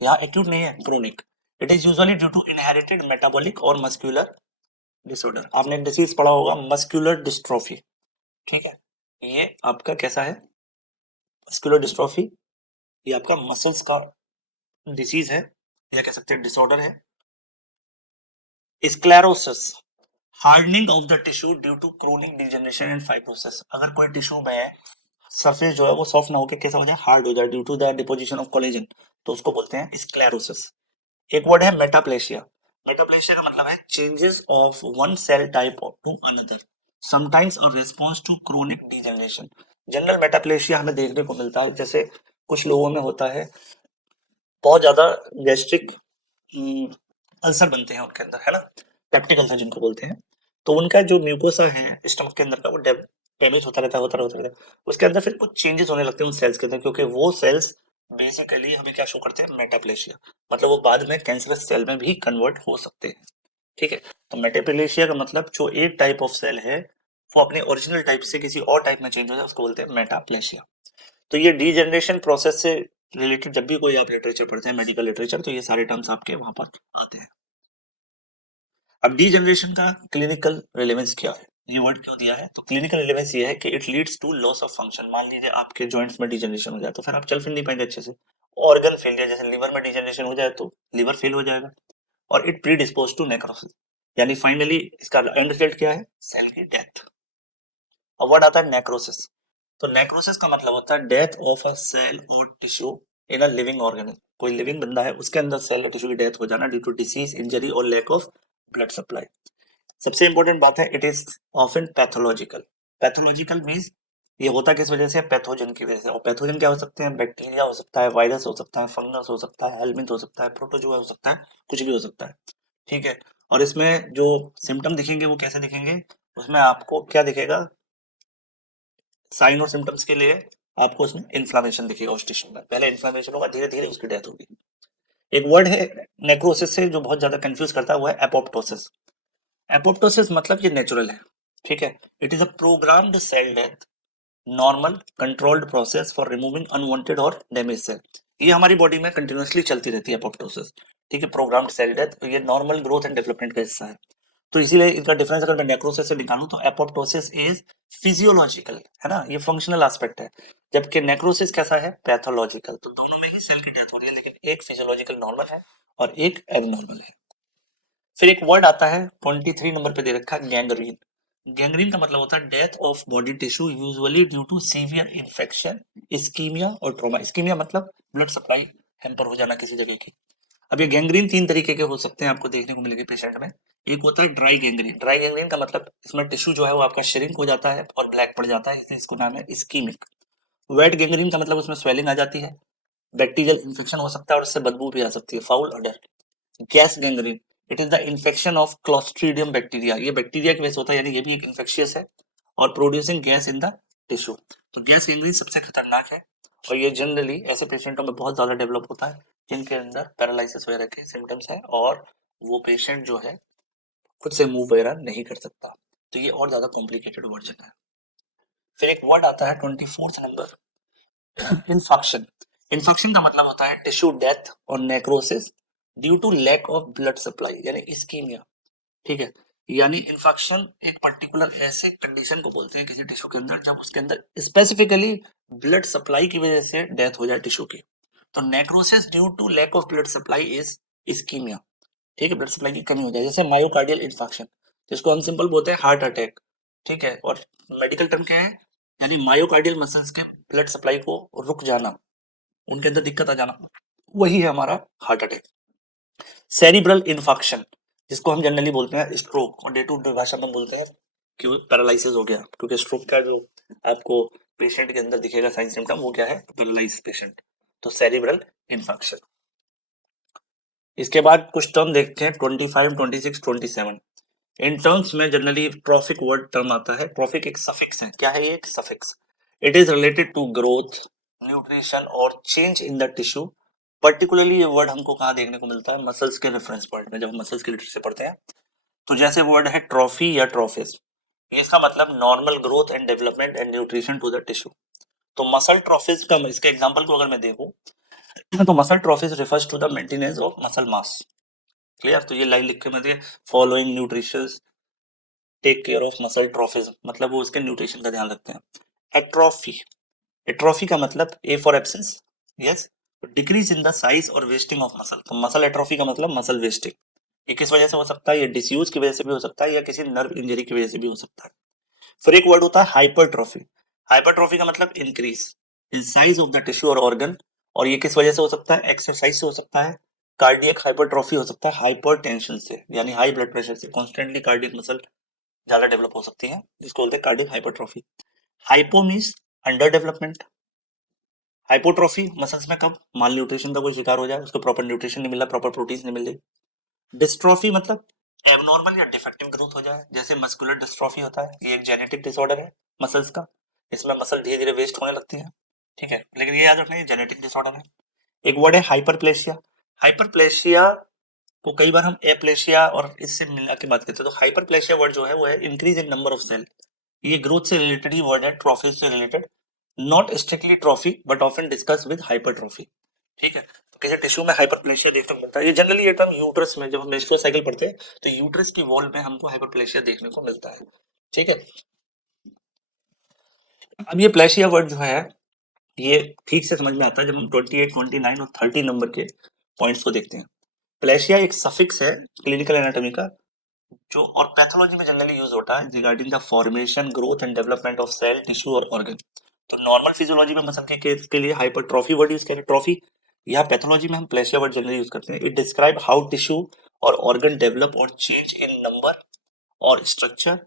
यहाँ एक्यूट नहीं है, chronic. It is usually due to inherited metabolic और मस्कुलर डिसऑर्डर। आपने एक डिसीज पढ़ा होगा मस्कुलर डिस्ट्रोफी, ठीक है, ये आपका कैसा है, मस्कुलर डिस्ट्रोफी, ये आपका मसल्स का डिसीज है या कह सकते हैं डिसऑर्डर है। Sclerosis, hardening of the tissue due to chronic degeneration and fibrosis. अगर कोई टिश्यू में सरफेस जो है वो सॉफ्ट ना होकर कैसा हो जाए, हार्ड हो जाए due to the deposition of collagen, तो उसको बोलते हैं स्क्लेरोसिस। एक वर्ड है मेटाप्लेशिया। मेटाप्लेशिया का मतलब है changes of one cell type to another, sometimes a response to chronic degeneration. General metaplasia हमें देखने को मिलता है, जैसे कुछ लोगों में होता है बहुत ज्यादा गैस्ट्रिक अल्सर बनते हैं उनके अंदर, है ना, पेप्टिक अल्सर जिनको बोलते हैं। तो उनका जो म्यूकोसा है स्टमक के अंदर का वो डैमेज होता रहता है। उसके अंदर फिर कुछ चेंजेस होने लगते हैं उन सेल्स के अंदर, क्योंकि वो सेल्स बेसिकली हमें क्या शो करते हैं, मेटाप्लेशिया, मतलब वो बाद में कैंसरस सेल में भी कन्वर्ट हो सकते हैं, ठीक है। तो मेटाप्लेशिया का मतलब जो एक टाइप ऑफ सेल है वो अपने ओरिजिनल टाइप से किसी और टाइप में चेंज हो जाए उसको बोलते हैं मेटाप्लेशिया। तो ये डीजनरेशन प्रोसेस से रिलेटेड जब भी कोई आप लिटरेचर पढ़ते हैं, मेडिकल लिटरेचर, तो ये सारे टर्म्स आपके वहां पर आते हैं। अब डीजनरेशन का क्लिनिकल रिलेवेंस क्या है, ये वर्ड क्यों दिया है, तो क्लिनिकल रिलेवेंस ये है कि it leads to loss of function. मान लीजिए आपके जॉइंट्स में डीजनरेशन हो जाए तो फिर आप चल फिर नहीं पाएंगे अच्छे से। ऑर्गन फेलियर, जैसे लिवर में डीजनरेशन हो जाए तो लिवर फेल हो जाएगा। और it predispose to necrosis, यानी फाइनली इसका एंड रिजल्ट क्या है, सेल की डेथ। अब वर्ड आता है नेक्रोसिस। तो नेक्रोसिस का मतलब होता है डेथ ऑफ अ सेल और tissue in a living organism. कोई लिविंग बंदा है उसके अंदर सेल और टिश्यू की डेथ हो जाना ड्यू टू डिसीज, इंजरी और लैक ऑफ ब्लड सप्लाई। सबसे इंपॉर्टेंट बात है it is often pathological. Pathological means ये होता किस वजह से, पैथोजन की वजह से। और पैथोजन क्या हो सकते हैं, बैक्टीरिया हो सकता है, वायरस हो सकता है, फंगस हो सकता है, हेलमिंथ हो सकता है, प्रोटोजोआ हो सकता है, कुछ भी हो सकता है, ठीक है। और इसमें जो सिम्टम दिखेंगे वो कैसे दिखेंगे, उसमें आपको क्या दिखेगा, साइन और सिम्टम्स के लिए आपको उसमें इन्फ्लामेशन दिखेगा उस टिश्यू में, पहले इन्फ्लामेशन होगा, धीरे धीरे उसकी डेथ होगी। एक वर्ड है नेक्रोसिस से जो बहुत ज्यादा कंफ्यूज करता है वो है एपोप्टोसिस। एपोप्टोसिस मतलब ये नेचुरल है, ठीक है, it is a programmed cell death, normal controlled process for removing unwanted और डैमेज सेल। ये हमारी बॉडी में कंटिन्यूअसली चलती रहती है एपोप्टोसिस, ठीक है, प्रोग्राम्ड सेल डेथ, ये नॉर्मल ग्रोथ एंड डेवलपमेंट का हिस्सा है। तो इसीलिए इनका डिफरेंस अगर मैं नेक्रोसिस से निकालूं तो एपोप्टोसिस इज फिजियोलॉजिकल, है ना, ये फंक्शनल एस्पेक्ट है, जबकि नेक्रोसिस कैसा है, पैथोलॉजिकल। तो दोनों में ही सेल की डेथ हो रही है, लेकिन एक फिजियोलॉजिकल नॉर्मल है और एक एबनॉर्मल है। फिर एक वर्ड आता है 23 नंबर पे दे रखा है गैंग्रीन। गैंग्रीन का मतलब होता है death of body tissue usually due to severe infection, ischemia और ट्रॉमा। इस्कीमिया मतलब ब्लड सप्लाई हैम्पर हो जाना किसी जगह की। अब ये गैंग्रीन तीन तरीके के हो सकते हैं, आपको देखने को मिलेगी पेशेंट में। एक होता है ड्राई गैंग्रीन। ड्राई गैंग्रीन का मतलब इसमें टिश्यू जो है वो आपका श्रिंक हो जाता है और ब्लैक पड़ जाता है, इसलिए इसको नाम है इस्कीमिक। वेट गैंग्रीन का मतलब उसमें स्वेलिंग आ जाती है, बैक्टीरियल इन्फेक्शन हो सकता है और उससे बदबू भी आ सकती है, foul order. Gas gangrene, it is the infection of clostridium bacteria, ये बैक्टीरिया की वजह से होता है, यानी ये भी एक इन्फेक्शियस है और producing gas in the tissue. तो गैस गैंग्रीन सबसे खतरनाक है और ये जनरली ऐसे पेशेंटों में बहुत ज्यादा डेवलप होता है जिनके अंदर पैरालिसिस वगैरह के सिम्टम्स है और वो पेशेंट जो है खुद से मूव वगैरह नहीं कर सकता। तो ये और ज्यादा कॉम्प्लिकेटेड वर्जन है। फिर एक वर्ड आता है 24th नंबर, इन्फेक्शन। इन्फेक्शन का मतलब होता है टिश्यू डेथ और necrosis due to lack of blood supply, यानी इस्कीमिया। ठीक है। यानी इन्फेक्शन एक पर्टिकुलर ऐसे कंडीशन को बोलते हैं किसी टिश्यू के अंदर जब उसके अंदर स्पेसिफिकली ब्लड सप्लाई की वजह से डेथ हो जाए टिश्यू की। तो necrosis due to lack of blood supply is ischemia. ठीक है, ब्लड सप्लाई की कमी हो जाए, जैसे मायोकार्डियल इन्फेक्शन, जिसको हम सिंपल बोलते हैं हार्ट अटैक। ठीक है, और मेडिकल टर्म क्या है, यानी मायोकार्डियल मसल्स के ब्लड सप्लाई को रुक जाना, उनके अंदर दिक्कत आ जाना, वही है हमारा हार्ट अटैक। सेरिब्रल इन्फेक्शन, जिसको हम जनरली बोलते हैं स्ट्रोक, और डे टू डे भाषा में बोलते हैं कि पैरालिसिस हो गया, क्योंकि स्ट्रोक का जो आपको पेशेंट के अंदर दिखेगा साइन सिम्टम वो क्या है, पैरालाइज पेशेंट। तो सेरिब्रल इन्फेक्शन। इसके बाद कुछ टर्म देखते हैं 25, 26, 27। इन टर्म्स में जनरली ट्रॉफिक वर्ड टर्म आता है। ट्रॉफिक एक सफिक्स है। क्या है ये, एक suffix. It is related to growth, nutrition और change in the tissue. Particularly ये वर्ड हमको कहाँ देखने को मिलता है, मसल्स के रेफरेंस पॉइंट में, जब हम मसल्स की लिटरेचर पढ़ते हैं। तो जैसे वर्ड है ट्रॉफी या ट्रॉफिस, इसका मतलब normal growth and development and nutrition to the tissue. तो मसल ट्रॉफिस का इसके एग्जांपल को अगर मैं देखूं तो muscle trophies refers to the maintenance of muscle mass. Clear, तो ये लाइन लिख के मैं following nutritions take care of muscle trophies, मतलब वो उसके न्यूट्रिशन का ध्यान रखते हैं। एट्रोफी, एट्रोफी का मतलब A for absence, yes, decrease in the size और वेस्टिंग ऑफ मसल। तो मसल एट्रोफी का मतलब मसल वेस्टिंग। ये किस वजह से हो सकता है, ये डिसयूज की वजह से भी हो सकता है या किसी नर्व इंजरी की वजह से भी हो सकता है। फिर एक वर्ड होता है हाइपरट्रॉफी। हाइपरट्रॉफी का मतलब increase in size of the tissue और ऑर्गन, और ये किस वजह से हो सकता है, एक्सरसाइज से हो सकता है, कार्डियक हाइपरट्रॉफी हो सकता है हाइपरटेंशन से, यानी हाई ब्लड प्रेशर से कॉन्स्टेंटली कार्डियक मसल ज्यादा डेवलप हो सकती है, जिसको बोलते हैं cardiac hypertrophy. Hypo means under development. Hypotrophy muscles में कब, माल न्यूट्रिशन का कोई शिकार हो जाए, उसको प्रॉपर न्यूट्रिशन नहीं मिला, प्रॉपर प्रोटीन नहीं मिले। डिस्ट्रॉफी मतलब एबनॉर्मल या डिफेक्टिव ग्रोथ हो जाए, जैसे मस्कुलर डिस्ट्रॉफी होता है, ये एक जेनेटिक डिसऑर्डर है मसल्स का। इसमें मसल धीरे धीरे वेस्ट होने लगती है। ठीक है, लेकिन ये याद रखना ये जेनेटिक डिसऑर्डर है। एक वर्ड है हाइपरप्लेशिया। हाइपरप्लेशिया को कई बार हम एप्लेशिया और इससे मिला के बात करते हैं। तो हाइपरप्लेशिया वर्ड जो है वो है increase in number of cell. ये ग्रोथ से रिलेटेड ही वर्ड है, ट्रॉफी से related, not strictly trophy but often discuss with hypertrophy. ठीक है, तो किसी टिश्यू में हाइपरप्लेशिया देखने को मिलता है। ये जनरली ये टर्म यूट्रस में, जब हम मेंस्ट्रुअल साइकिल पढ़ते हैं तो यूट्रस की वॉल में हमको हाइपरप्लेशिया देखने को मिलता है। ठीक है, अब ये प्लेशिया वर्ड जो है ये ठीक से समझ में आता है जब हम 28, 29 और 30 नंबर के पॉइंट्स को देखते हैं। प्लेशिया एक सफिक्स है क्लिनिकल एनाटॉमी का, जो और पैथोलॉजी में जनरली यूज होता है regarding the formation, growth and development of cell, tissue और ऑर्गन। तो नॉर्मल फिजियोलॉजी में मसल के केस के लिए हाइपरट्रॉफी वर्ड यूज करें, ट्रॉफी। या पैथोलॉजी में हम प्लेशिया वर्ड जनरली यूज करते हैं। इट डिस्क्राइब हाउ टिश्यू और ऑर्गन डेवलप और चेंज इन नंबर और स्ट्रक्चर,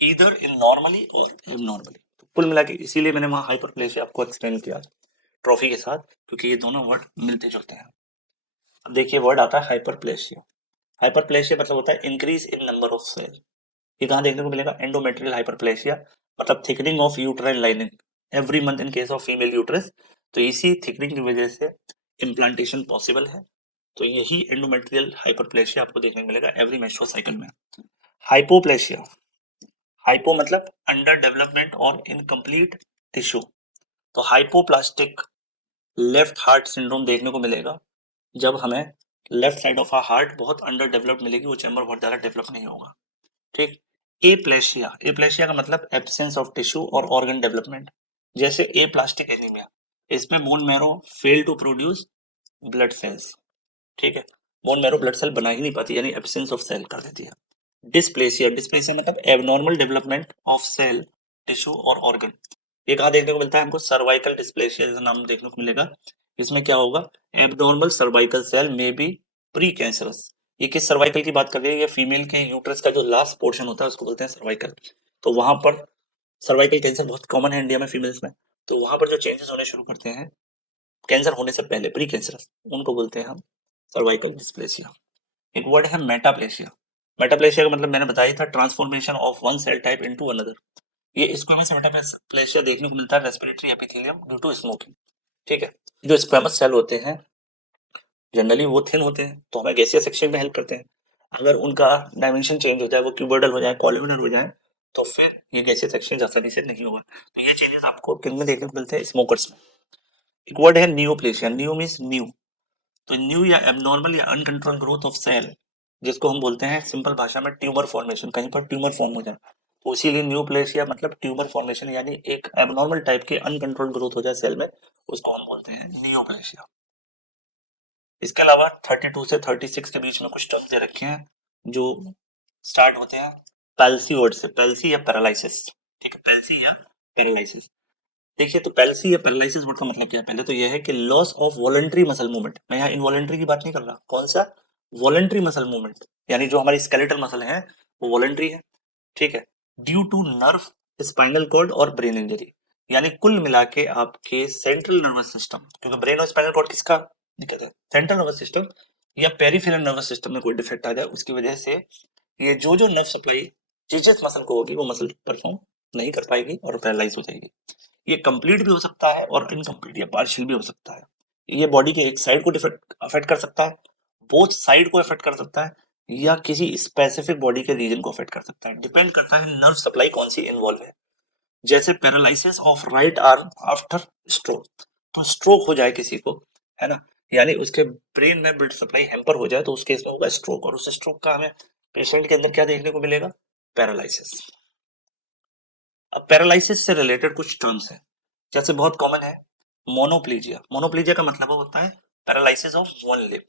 ईदर इन नॉर्मली और एबनॉर्मली। तो कुल मिला के इसीलिए मैंने वहां हाइपरप्लेशिया आपको एक्सप्लेन किया ट्रॉफी के साथ, क्योंकि ये दोनों वर्ड मिलते जुलते हैं। अब देखिए वर्ड आता है हाइपरप्लेशिया। हाइपरप्लेशिया मतलब होता है increase in number of cell. ये कहाँ देखने को मिलेगा, एंडोमेट्रियल हाइपरप्लेशिया, मतलब thickening of uterine lining every month in case of female uterus. तो इसी थिकनिंग की वजह से इम्प्लांटेशन पॉसिबल है। तो यही एंडोमेट्रियल हाइपरप्लेशिया आपको देखने को मिलेगा एवरी मेंस्ट्रुअल साइकिल में। हाइपोप्लेशिया, हाइपो मतलब अंडर डेवलपमेंट और इनकम्प्लीट टिश्यू। तो हाइपोप्लास्टिक लेफ्ट हार्ट सिंड्रोम देखने को मिलेगा जब हमें left side of a heart बहुत अंडर डेवलप मिलेगी, वो चैम्बर बहुत ज्यादा डेवलप नहीं होगा। ठीक। एप्लेशिया, एप्लेशिया का मतलब एब्सेंस ऑफ टिश्यू और ऑर्गन डेवलपमेंट, जैसे ए प्लास्टिक एनीमिया, इसमें bone marrow fail to produce blood cells. ठीक है, बोन मैरो ब्लड सेल बना ही नहीं पाती, यानी एब्सेंस ऑफ सेल कर देती है। डिस्प्लेसिया, डिस्प्लेसिया मतलब abnormal development of cell, tissue और ऑर्गन। ये कहाँ देखने को मिलता है हमको, सर्वाइकल डिस्प्लेसिया जैसा नाम देखने को मिलेगा। इसमें क्या होगा, एबनॉर्मल सर्वाइकल सेल में बी प्री कैंसरस। ये किस सर्वाइकल की बात कर रही है, ये फीमेल के यूट्रस का जो लास्ट पोर्शन होता है उसको बोलते हैं सर्वाइकल। तो वहां पर सर्वाइकल कैंसर बहुत कॉमन है इंडिया में फीमेल्स में। तो वहां पर जो चेंजेस होने शुरू करते हैं कैंसर होने से पहले, प्री कैंसरस, उनको बोलते हैं हम सर्वाइकल डिस्प्लेसिया। एक वर्ड है मेटाप्लेशिया। मेटाप्लेशिया का मतलब मैंने बताया था transformation of one cell type into another. ये स्क्वेमस मेटाप्लेशिया देखने को मिलता है respiratory epithelium due to smoking. ठीक है, जो स्क्वेमस सेल होते हैं जनरली वो थिन होते हैं, तो हमें गैसियस एक्सचेंज में हेल्प करते हैं। अगर उनका डायमेंशन चेंज हो जाए, वो क्यूबोइडल हो जाए, कॉलमनार हो जाए, तो फिर ये गैसियस एक्सचेंज आसानी से नहीं होगा। तो ये चेंजेस आपको किन में देखने को मिलते हैं, स्मोकर्स में। एक वर्ड है नियोप्लेशिया, नियो मीन्स न्यू। तो न्यू या एबनॉर्मल या अनकंट्रोल ग्रोथ ऑफ सेल जिसको हम बोलते हैं सिंपल भाषा में ट्यूमर फॉर्मेशन, कहीं पर ट्यूमर फॉर्म हो जाए, तो इसीलिए न्यूप्लेसिया मतलब ट्यूमर फॉर्मेशन, यानी एक एबनॉर्मल टाइप के अनकंट्रोल्ड ग्रोथ हो जाए सेल में, उसको हम बोलते हैं न्यूप्लेसिया। इसके अलावा 32 से 36 के बीच में कुछ टर्म्स दे रखे हैं जो स्टार्ट होते हैं पैल्सी वर्ड से, पैल्सी या पैरालिसिस। ठीक है, पैल्सी या पैरालिसिस। देखिए, तो पैल्सी या पैरालिसिस वर्ड का मतलब क्या है? पहले तो यह है कि loss of voluntary muscle movement. मैं यहाँ इनवॉलंटरी की बात नहीं कर रहा, कौन सा? वॉलंटरी मसल मूवमेंट, यानी जो हमारी स्केलेटल मसल है वो वॉलंटरी है। ठीक है, due to nerve, spinal cord और ब्रेन इंजरी, यानी कुल मिला के आपके सेंट्रल नर्वस सिस्टम, क्योंकि ब्रेन और स्पाइनल कॉर्ड किसका दिक्कत है? सेंट्रल नर्वस सिस्टम या पेरिफेरल नर्वस सिस्टम में कोई डिफेक्ट आ जाए, उसकी वजह से ये जो नर्व सप्लाई जिस मसल को होगी वो मसल परफॉर्म नहीं कर पाएगी और पैरालाइज हो जाएगी। ये कंप्लीट भी हो सकता है और इनकम्प्लीट या पार्शियल भी हो सकता है। ये बॉडी के एक साइड को अफेक्ट कर सकता है, बोथ साइड को अफेक्ट कर सकता है, या किसी स्पेसिफिक बॉडी के रीजन को अफेक्ट कर सकता है। डिपेंड करता है नर्व सप्लाई कौन सी इन्वॉल्व है। जैसे paralysis of right arm after stroke, तो स्ट्रोक हो जाए किसी को, है ना, यानी उसके ब्रेन में ब्लड सप्लाई हैम्पर हो जाए, तो उस केस में होगा स्ट्रोक, और उस स्ट्रोक का हमें पेशेंट के अंदर क्या देखने को मिलेगा? पैरालिसिस। अब पैरालिसिस से रिलेटेड कुछ टर्म्स है, जैसे बहुत कॉमन है मोनोप्लीजिया। मोनोप्लीजिया का मतलब होता है paralysis of one limb.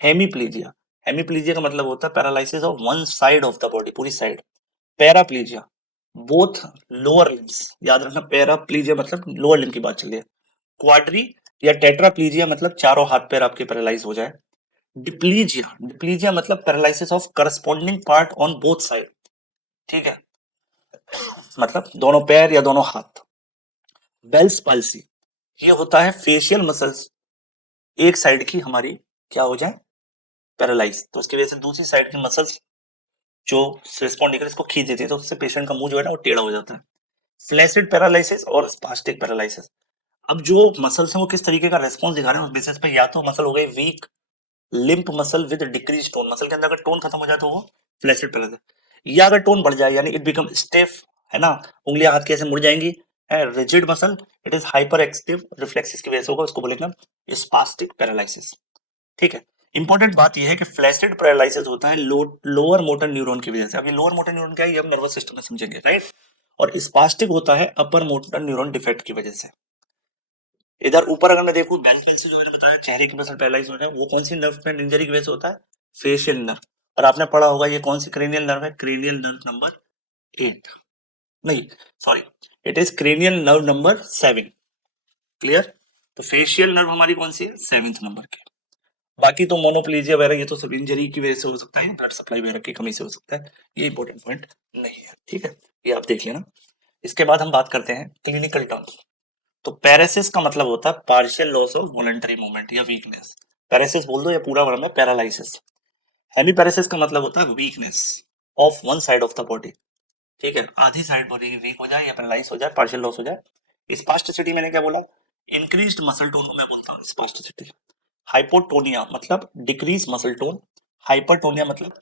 Hemiplegia, hemiplegia का मतलब होता है paralysis of one side of the body, पूरी साइड। पैराप्लीजिया, बोथ लोअर लिम्स, याद रखना पैराप्लीजिया मतलब लोअर लिम्ब की बात चल रही है। क्वाड्री या टेट्राप्लीजिया मतलब चारों हाथ पैर आपके पैरालाइज हो जाए। डिप्लीजिया, डिप्लीजिया मतलब paralysis of corresponding part on both side. ठीक है, मतलब दोनों पैर या दोनों हाथ। बेल्स पाल्सी, ये होता है फेशियल मसल्स एक साइड की हमारी क्या हो जाए? पैरालाइज, तो उसकी वजह से दूसरी साइड की मसल्स जो रेस्पॉन्ड इसको खींच देती है, तो उससे पेशेंट का मुंह जो है ना वो टेढ़ा हो जाता है। फ्लैसिड पैरालिसिस और स्पास्टिक पैरालिसिस। अब जो मसल्स हैं वो किस तरीके का रेस्पॉन्स दिखा रहे हैं उस बेसिस पे, या तो मसल हो गई weak, limp muscle with decrease tone, muscle के अंदर अगर टोन खत्म हो जाए तो वो फ्लैसिड पैरालिसिस, या अगर टोन बढ़ जाए यानी इट बिकम स्टिफ, है ना, उंगलियां हाथ के ऐसे मुड़ जाएंगी, है rigid muscle, it is hyper active reflexes की वजह से होगा, उसको बोलेंगे स्पास्टिक पैरालिसिस। ठीक है, इंपॉर्टेंट बात यह है कि फ्लैसिड पैरालिसिस होता है लोअर मोटर न्यूरॉन की वजह से। अब ये लोअर मोटर न्यूरॉन क्या है, ये हम नर्वस सिस्टम में समझेंगे, राइट। और स्पास्टिक होता है अपर मोटर न्यूरॉन डिफेक्ट की वजह से। इधर ऊपर अगर मैं देखूं बेल पेंसिल जो मैंने बताया चेहरे की मसल पैरालाइज हो रहा है, वो कौन सी नर्व में इंजरी की वजह से होता है? Facial nerve. और आपने पढ़ा होगा ये कौन सी क्रेनियल नर्व है? क्रेनियल नर्व नंबर 8, नहीं sorry, it is cranial nerve number 7। Clear? तो फेशियल नर्व हमारी कौन सी है? 7th नंबर की। बाकी तो मोनोप्लीजिया वगैरह ये तो सब इंजरी की वजह से हो सकता है, ब्लड सप्लाई वगैरह की कमी से हो सकता है, ये इंपॉर्टेंट पॉइंट नहीं है। ठीक है, ये आप देख लेना। इसके बाद हम बात करते हैं क्लिनिकल टर्म्स। तो पैरासिस का मतलब होता है partial loss of voluntary movement या वीकनेस। पैरासिस बोल दो या पूरा वर्ड में पैरालिसिस। हेमी पैरासिस का मतलब होता है weakness of one side of the body. ठीक है, आधी साइड बॉडी वीक हो जाए या पैरालाइज हो जाए, पार्शियल लॉस हो जाए। स्पास्टिसिटी मैंने क्या बोला? इंक्रीज्ड मसल टोन को मैं बोलता हूँ स्पास्टिसिटी। हाइपोटोनिया मतलब डिक्रीज मसल टोन, हाइपरटोनिया मतलब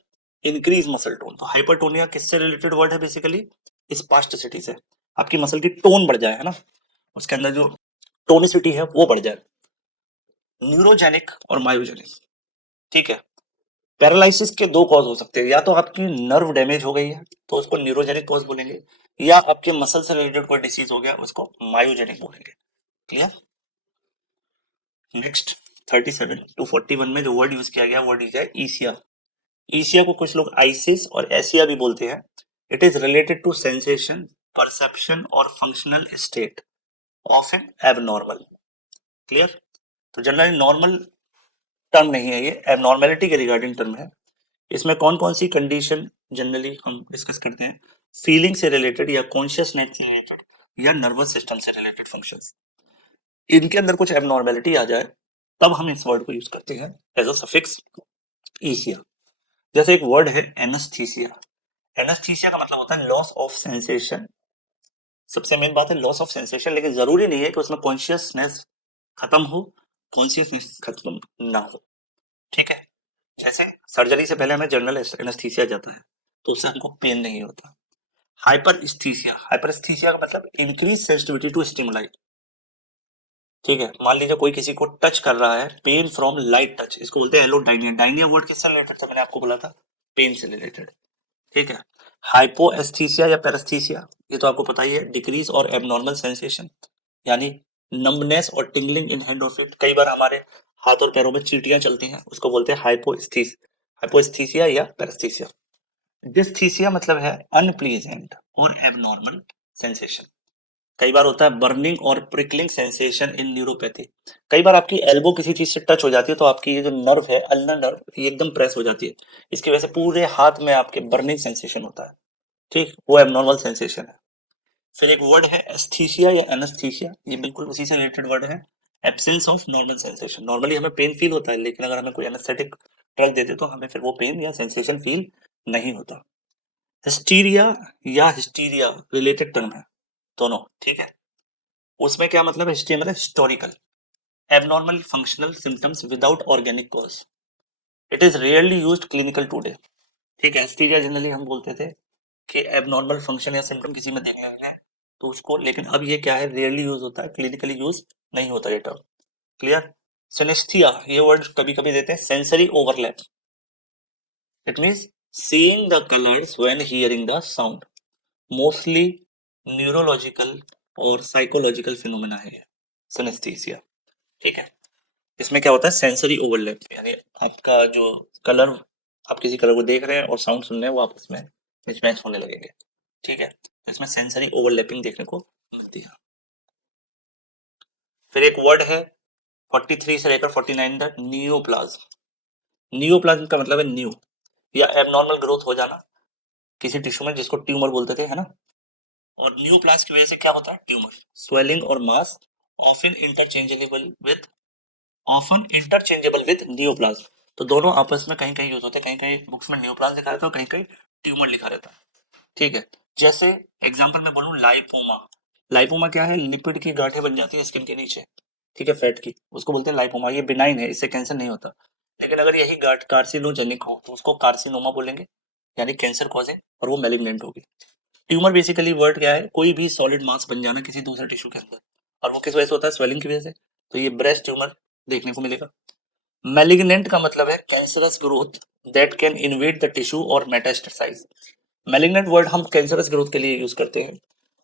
इंक्रीज मसल टोन। तो हाइपरटोनिया किससे रिलेटेड वर्ड है? बेसिकली स्पास्टिसिटी से। आपकी मसल की टोन बढ़ जाए, है ना, उसके अंदर जो टोनिसिटी है वो बढ़ जाए। न्यूरोजेनिक और मायोजेनिक। ठीक है, पैरालिसिस के दो कॉज हो सकते हैं, या तो आपकी नर्व डैमेज हो गई है तो उसको न्यूरोजेनिक कॉज बोलेंगे, या आपके मसल से रिलेटेड कोई डिसीज हो गया उसको मायोजेनिक बोलेंगे। क्लियर? नेक्स्ट 37 to 41 में जो वर्ड यूज किया गया वर्ड है ईसिया। ईसिया को कुछ लोग आइसिस और एसिया भी बोलते हैं। It is related to sensation, perception और functional state of an abnormal. Clear? तो जनरली नॉर्मल टर्म नहीं है, ये एबनॉर्मेलिटी के रिगार्डिंग टर्म है। इसमें कौन कौन सी कंडीशन जनरली हम डिस्कस करते हैं? फीलिंग से रिलेटेड या कॉन्शियसनेस से रिलेटेड या नर्वस सिस्टम से रिलेटेड फंक्शंस, इनके अंदर कुछ एबनॉर्मेलिटी आ जाए तब हम इस वर्ड को यूज करते हैं एज अ सफिक्स ईसिया। जैसे एक वर्ड है एनेस्थीसिया। एनेस्थीसिया का मतलब होता है लॉस ऑफ सेंसेशन। सबसे मेन बात है लॉस ऑफ सेंसेशन, लेकिन जरूरी नहीं है कि उसमें कॉन्शियसनेस खत्म हो, कॉन्शियसनेस खत्म ना हो। ठीक है, जैसे सर्जरी से पहले हमें जनरल एनेस्थीसिया जाता है तो उससे हमको पेन नहीं होता। हाइपरस्थीसिया, हाइपरस्थीसिया का मतलब इंक्रीज सेंसिटिविटी टू स्टिमुलाई। ठीक है, मान लीजिए कोई किसी को टच कर रहा है, पेन फ्रॉम लाइट टच, इसको बोलते हैं एलोडाइनिया। डाइनिया वर्ड किससे रिलेटेड था? मैंने आपको बोला था पेन से रिलेटेड, ठीक है। हाइपोएस्थीसिया या पैरास्थीसिया, ये तो आपको पता ही है, डिक्रीज और एबनॉर्मल सेंसेशन, यानी नंबनेस और टिंगलिंग इन हैंड और फीट। कई बार हमारे हाथ और पैरों में चींटियां चलती हैं, उसको बोलते हैं हाइपोएस्थीसिया या पैरास्थीसिया। डिस्थीसिया मतलब है अनप्लीजेंट और एबनॉर्मल सेंसेशन। कई बार होता है बर्निंग और प्रिकलिंग सेंसेशन इन न्यूरोपैथी। कई बार आपकी एल्बो किसी चीज से टच हो जाती है तो आपकी ये जो नर्व है, अल्नर नर्व, ये एकदम प्रेस हो जाती है, इसकी वजह से पूरे हाथ में आपके बर्निंग सेंसेशन होता है, ठीक, वो एबनॉर्मल सेंसेशन है। फिर एक वर्ड है एस्थीसिया या एनेस्थीसिया, ये बिल्कुल उसी से रिलेटेड वर्ड है। Absence of normal sensation, normally हमें पेन फील होता है, लेकिन अगर हमें कोई एनेस्थेटिक ड्रग देते तो हमें फिर वो पेन या सेंसेशन फील नहीं होता। हिस्टीरिया या हिस्टीरिया रिलेटेड टर्म है दोनों, ठीक है। उसमें क्या मतलब है, हिस्टीरिया मतलब historical abnormal functional symptoms without organic cause, it is rarely used clinical today, ठीक है। हिस्टीरिया जनरली हम बोलते थे कि एबनॉर्मल फंक्शन या सिम्टम किसी में देखने हैं तो उसको, लेकिन अब ये क्या है, रेयरली यूज होता है, क्लिनिकली यूज नहीं होता ये टर्म, क्लियर। सिनेस्थीसिया, ये वर्ड कभी कभी देते हैं, sensory overlap, it means seeing the colours when hearing the sound, mostly neurological और साइकोलॉजिकल फिनोमेना है सिनेस्थीसिया, ठीक है। इसमें क्या होता है, सेंसरी ओवरलैप, यानी आपका जो कलर, आप किसी कलर को देख रहे हैं और साउंड सुन रहे हैं, वो आपस में मिसमैच होने लगेंगे, ठीक है। तो इसमें सेंसरी ओवरलैपिंग देखने को मिलती है। फिर एक वर्ड है 43 से लेकर 49 तक, नियोप्लाज्म। नियोप्लाज्म का मतलब है न्यू या एबनॉर्मल ग्रोथ हो जाना किसी टिश्यू में, जिसको ट्यूमर बोलते थे, है ना। और न्यूप्लाज्म की वजह से क्या होता है, ट्यूमर, स्वेलिंग और मास, ऑफन इंटरचेंजेबल विद नियोप्लाज्म। तो दोनों आपस में कहीं कहीं यूज होते हैं, कहीं कहीं बुक्स में नियोप्लाज्म लिखा रहता है और कहीं कहीं ट्यूमर लिखा रहता है, ठीक है। जैसे एग्जांपल में बोलूं, लाइपोमा, लाइपोमा क्या है, लिपिड की गांठें बन जाती है स्किन के नीचे, ठीक है, फैट की, उसको बोलते हैं लाइपोमा, ये बिनाइन है, इससे कैंसर नहीं होता। लेकिन अगर यही गांठ कार्सिनोजेनिक हो तो उसको कार्सिनोमा बोलेंगे, यानी कैंसर कॉजिंग, और वो मैलिग्नेंट होगी। ट्यूमर बेसिकली वर्ड क्या है, कोई भी सॉलिड मास बन जाना किसी दूसरे टिश्यू के अंदर, और वो किस वजह से होता है, स्वेलिंग की वजह से, तो ये ब्रेस्ट ट्यूमर देखने को मिलेगा। मैलिग्नेंट का मतलब है cancerous growth that can invade the tissue और मेटास्टेसाइज। मैलिग्नेंट वर्ड हम कैंसरस ग्रोथ के लिए यूज करते हैं,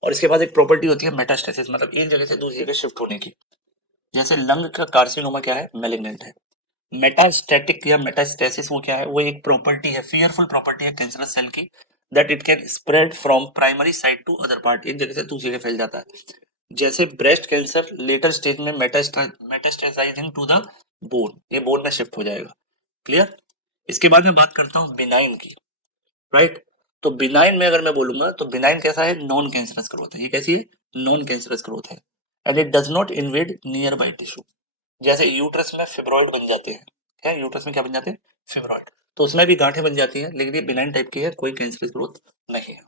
और इसके बाद एक प्रॉपर्टी होती है मेटास्टेसिस, मतलब एक जगह से दूसरी जगह शिफ्ट होने की। जैसे लंग का कार्सिनोमा क्या है, मैलिग्नेंट है। मेटास्टैटिक या मेटास्टेसिस वो क्या है, वो एक प्रॉपर्टी है, फियरफुल प्रॉपर्टी है कैंसरस सेल की, that it can spread from primary site to other part, एक जगह से दूसरी जगह फैल जाता है। जैसे ब्रेस्ट कैंसर लेटर स्टेज में मेटास्टेसाइजिंग टू द बोन, ये बोन में शिफ्ट हो जाएगा, क्लियर। इसके बाद मैं बात करता हूँ बिनाइन की, राइट। तो बिनाइन में अगर मैं बोलूंगा तो बिनाइन कैसा है, नॉन कैंसरस ग्रोथ है, ये कैसी है, नॉन कैंसरस ग्रोथ है, and it does not invade near by tissue. जैसे यूट्रस में फिब्रॉइड बन जाते हैं, क्या यूट्रस में क्या बन जाते हैं, फिब्रॉइड, तो उसमें भी गांठें बन जाती हैं, लेकिन ये बिनाइन टाइप की है, कोई कैंसरस ग्रोथ नहीं है।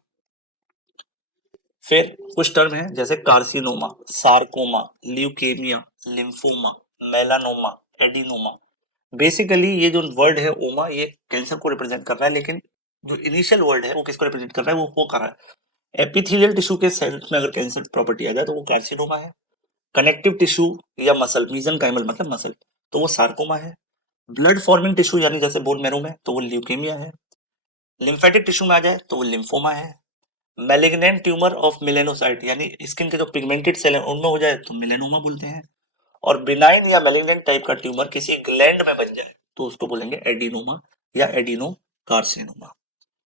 फिर कुछ टर्म है जैसे carcinoma, sarcoma, leukaemia, lymphoma, melanoma, adenoma. Basically ये जो वर्ड है ओमा, ये कैंसर को रिप्रेजेंट कर रहा है, लेकिन जो इनिशियल वर्ड है वो किसको रिप्रेजेंट कर रहा है, वो कर रहा है एपिथेलियल टिश्यू के सेल्स में अगर कैंसर प्रॉपर्टी आ जाए तो वो कार्सिनोमा है। कनेक्टिव टिश्यू या मसल, मीजनकाइमल मतलब मसल, तो वो सार्कोमा है। ब्लड फॉर्मिंग टिश्यू यानी जैसे बोन मैरो में, तो वो ल्यूकेमिया है। लिम्फेटिक टिश्यू में आ जाए तो वो लिम्फोमा है। मैलिग्नेंट ट्यूमर ऑफ मेलेनोसाइट, यानी स्किन के जो पिगमेंटेड सेल है उनमें हो जाए तो मेलेनोमा बोलते हैं। और बिनाइन या मैलिग्नेंट टाइप का ट्यूमर किसी ग्लैंड में बन जाए तो उसको बोलेंगे एडिनोमा या एडिनो कार्सिनोमा,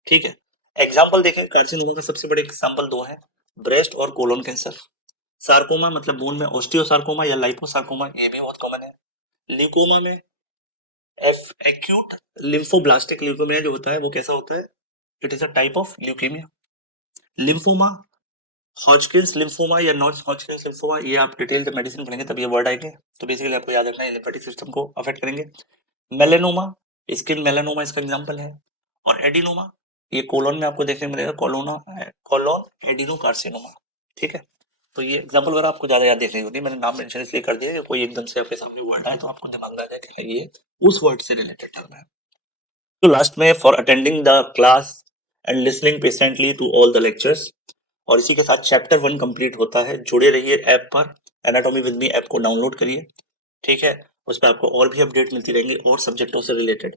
ठीक है। एग्जाम्पल देखें, कार्सिनोमा का सबसे बड़े एग्जाम्पल दो है, ब्रेस्ट और कोलोन कैंसर। सार्कोमा मतलब बोन में ओस्टियोसार्कोमा या लाइपोसार्कोमा, ये भी बहुत कॉमन है। ल्यूकोमा में एक्यूट लिम्फोब्लास्टिक ल्यूकेमिया जो होता है वो कैसा होता है, it is a type of leukemia. Lymphoma, Hodgkin's lymphoma या नॉन हॉजकिंस लिम्फोमा, ये आप डिटेल मेडिसिन पढ़ेंगे तब ये वर्ड आएंगे, तो बेसिकली आपको याद रखना है लिम्फेटिक सिस्टम को अफेक्ट करेंगे। मेलेनोमा, स्किन मेलानोमा इसका एग्जांपल है। और एडिनोमा, ये कोलोन में आपको देखने को मिलेगा, कोलोन एडिनो कार्सिनोमा, ठीक है। तो ये एग्जांपल वगैरह आपको ज्यादा याद देखने को नहीं, मैंने नाम मेंशन इसलिए कर दिया कि कोई एकदम से आपके सामने वर्ड आए तो आपको दिमाग में आ जाए कि हाँ, ये उस वर्ड से रिलेटेड टर्म है। तो लास्ट में, for attending the class and listening patiently to all the lectures, और इसी के साथ चैप्टर 1 कंप्लीट होता है। जुड़े रहिए ऐप पर, एनाटॉमी विद मी ऐप को डाउनलोड करिए, ठीक है। उस पर आपको और भी अपडेट मिलती रहेंगी और सब्जेक्टों से रिलेटेड।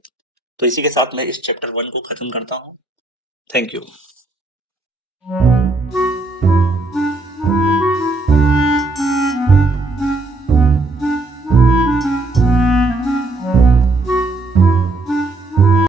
तो इसी के साथ मैं इस चैप्टर 1 को खत्म करता हूँ। Thank you.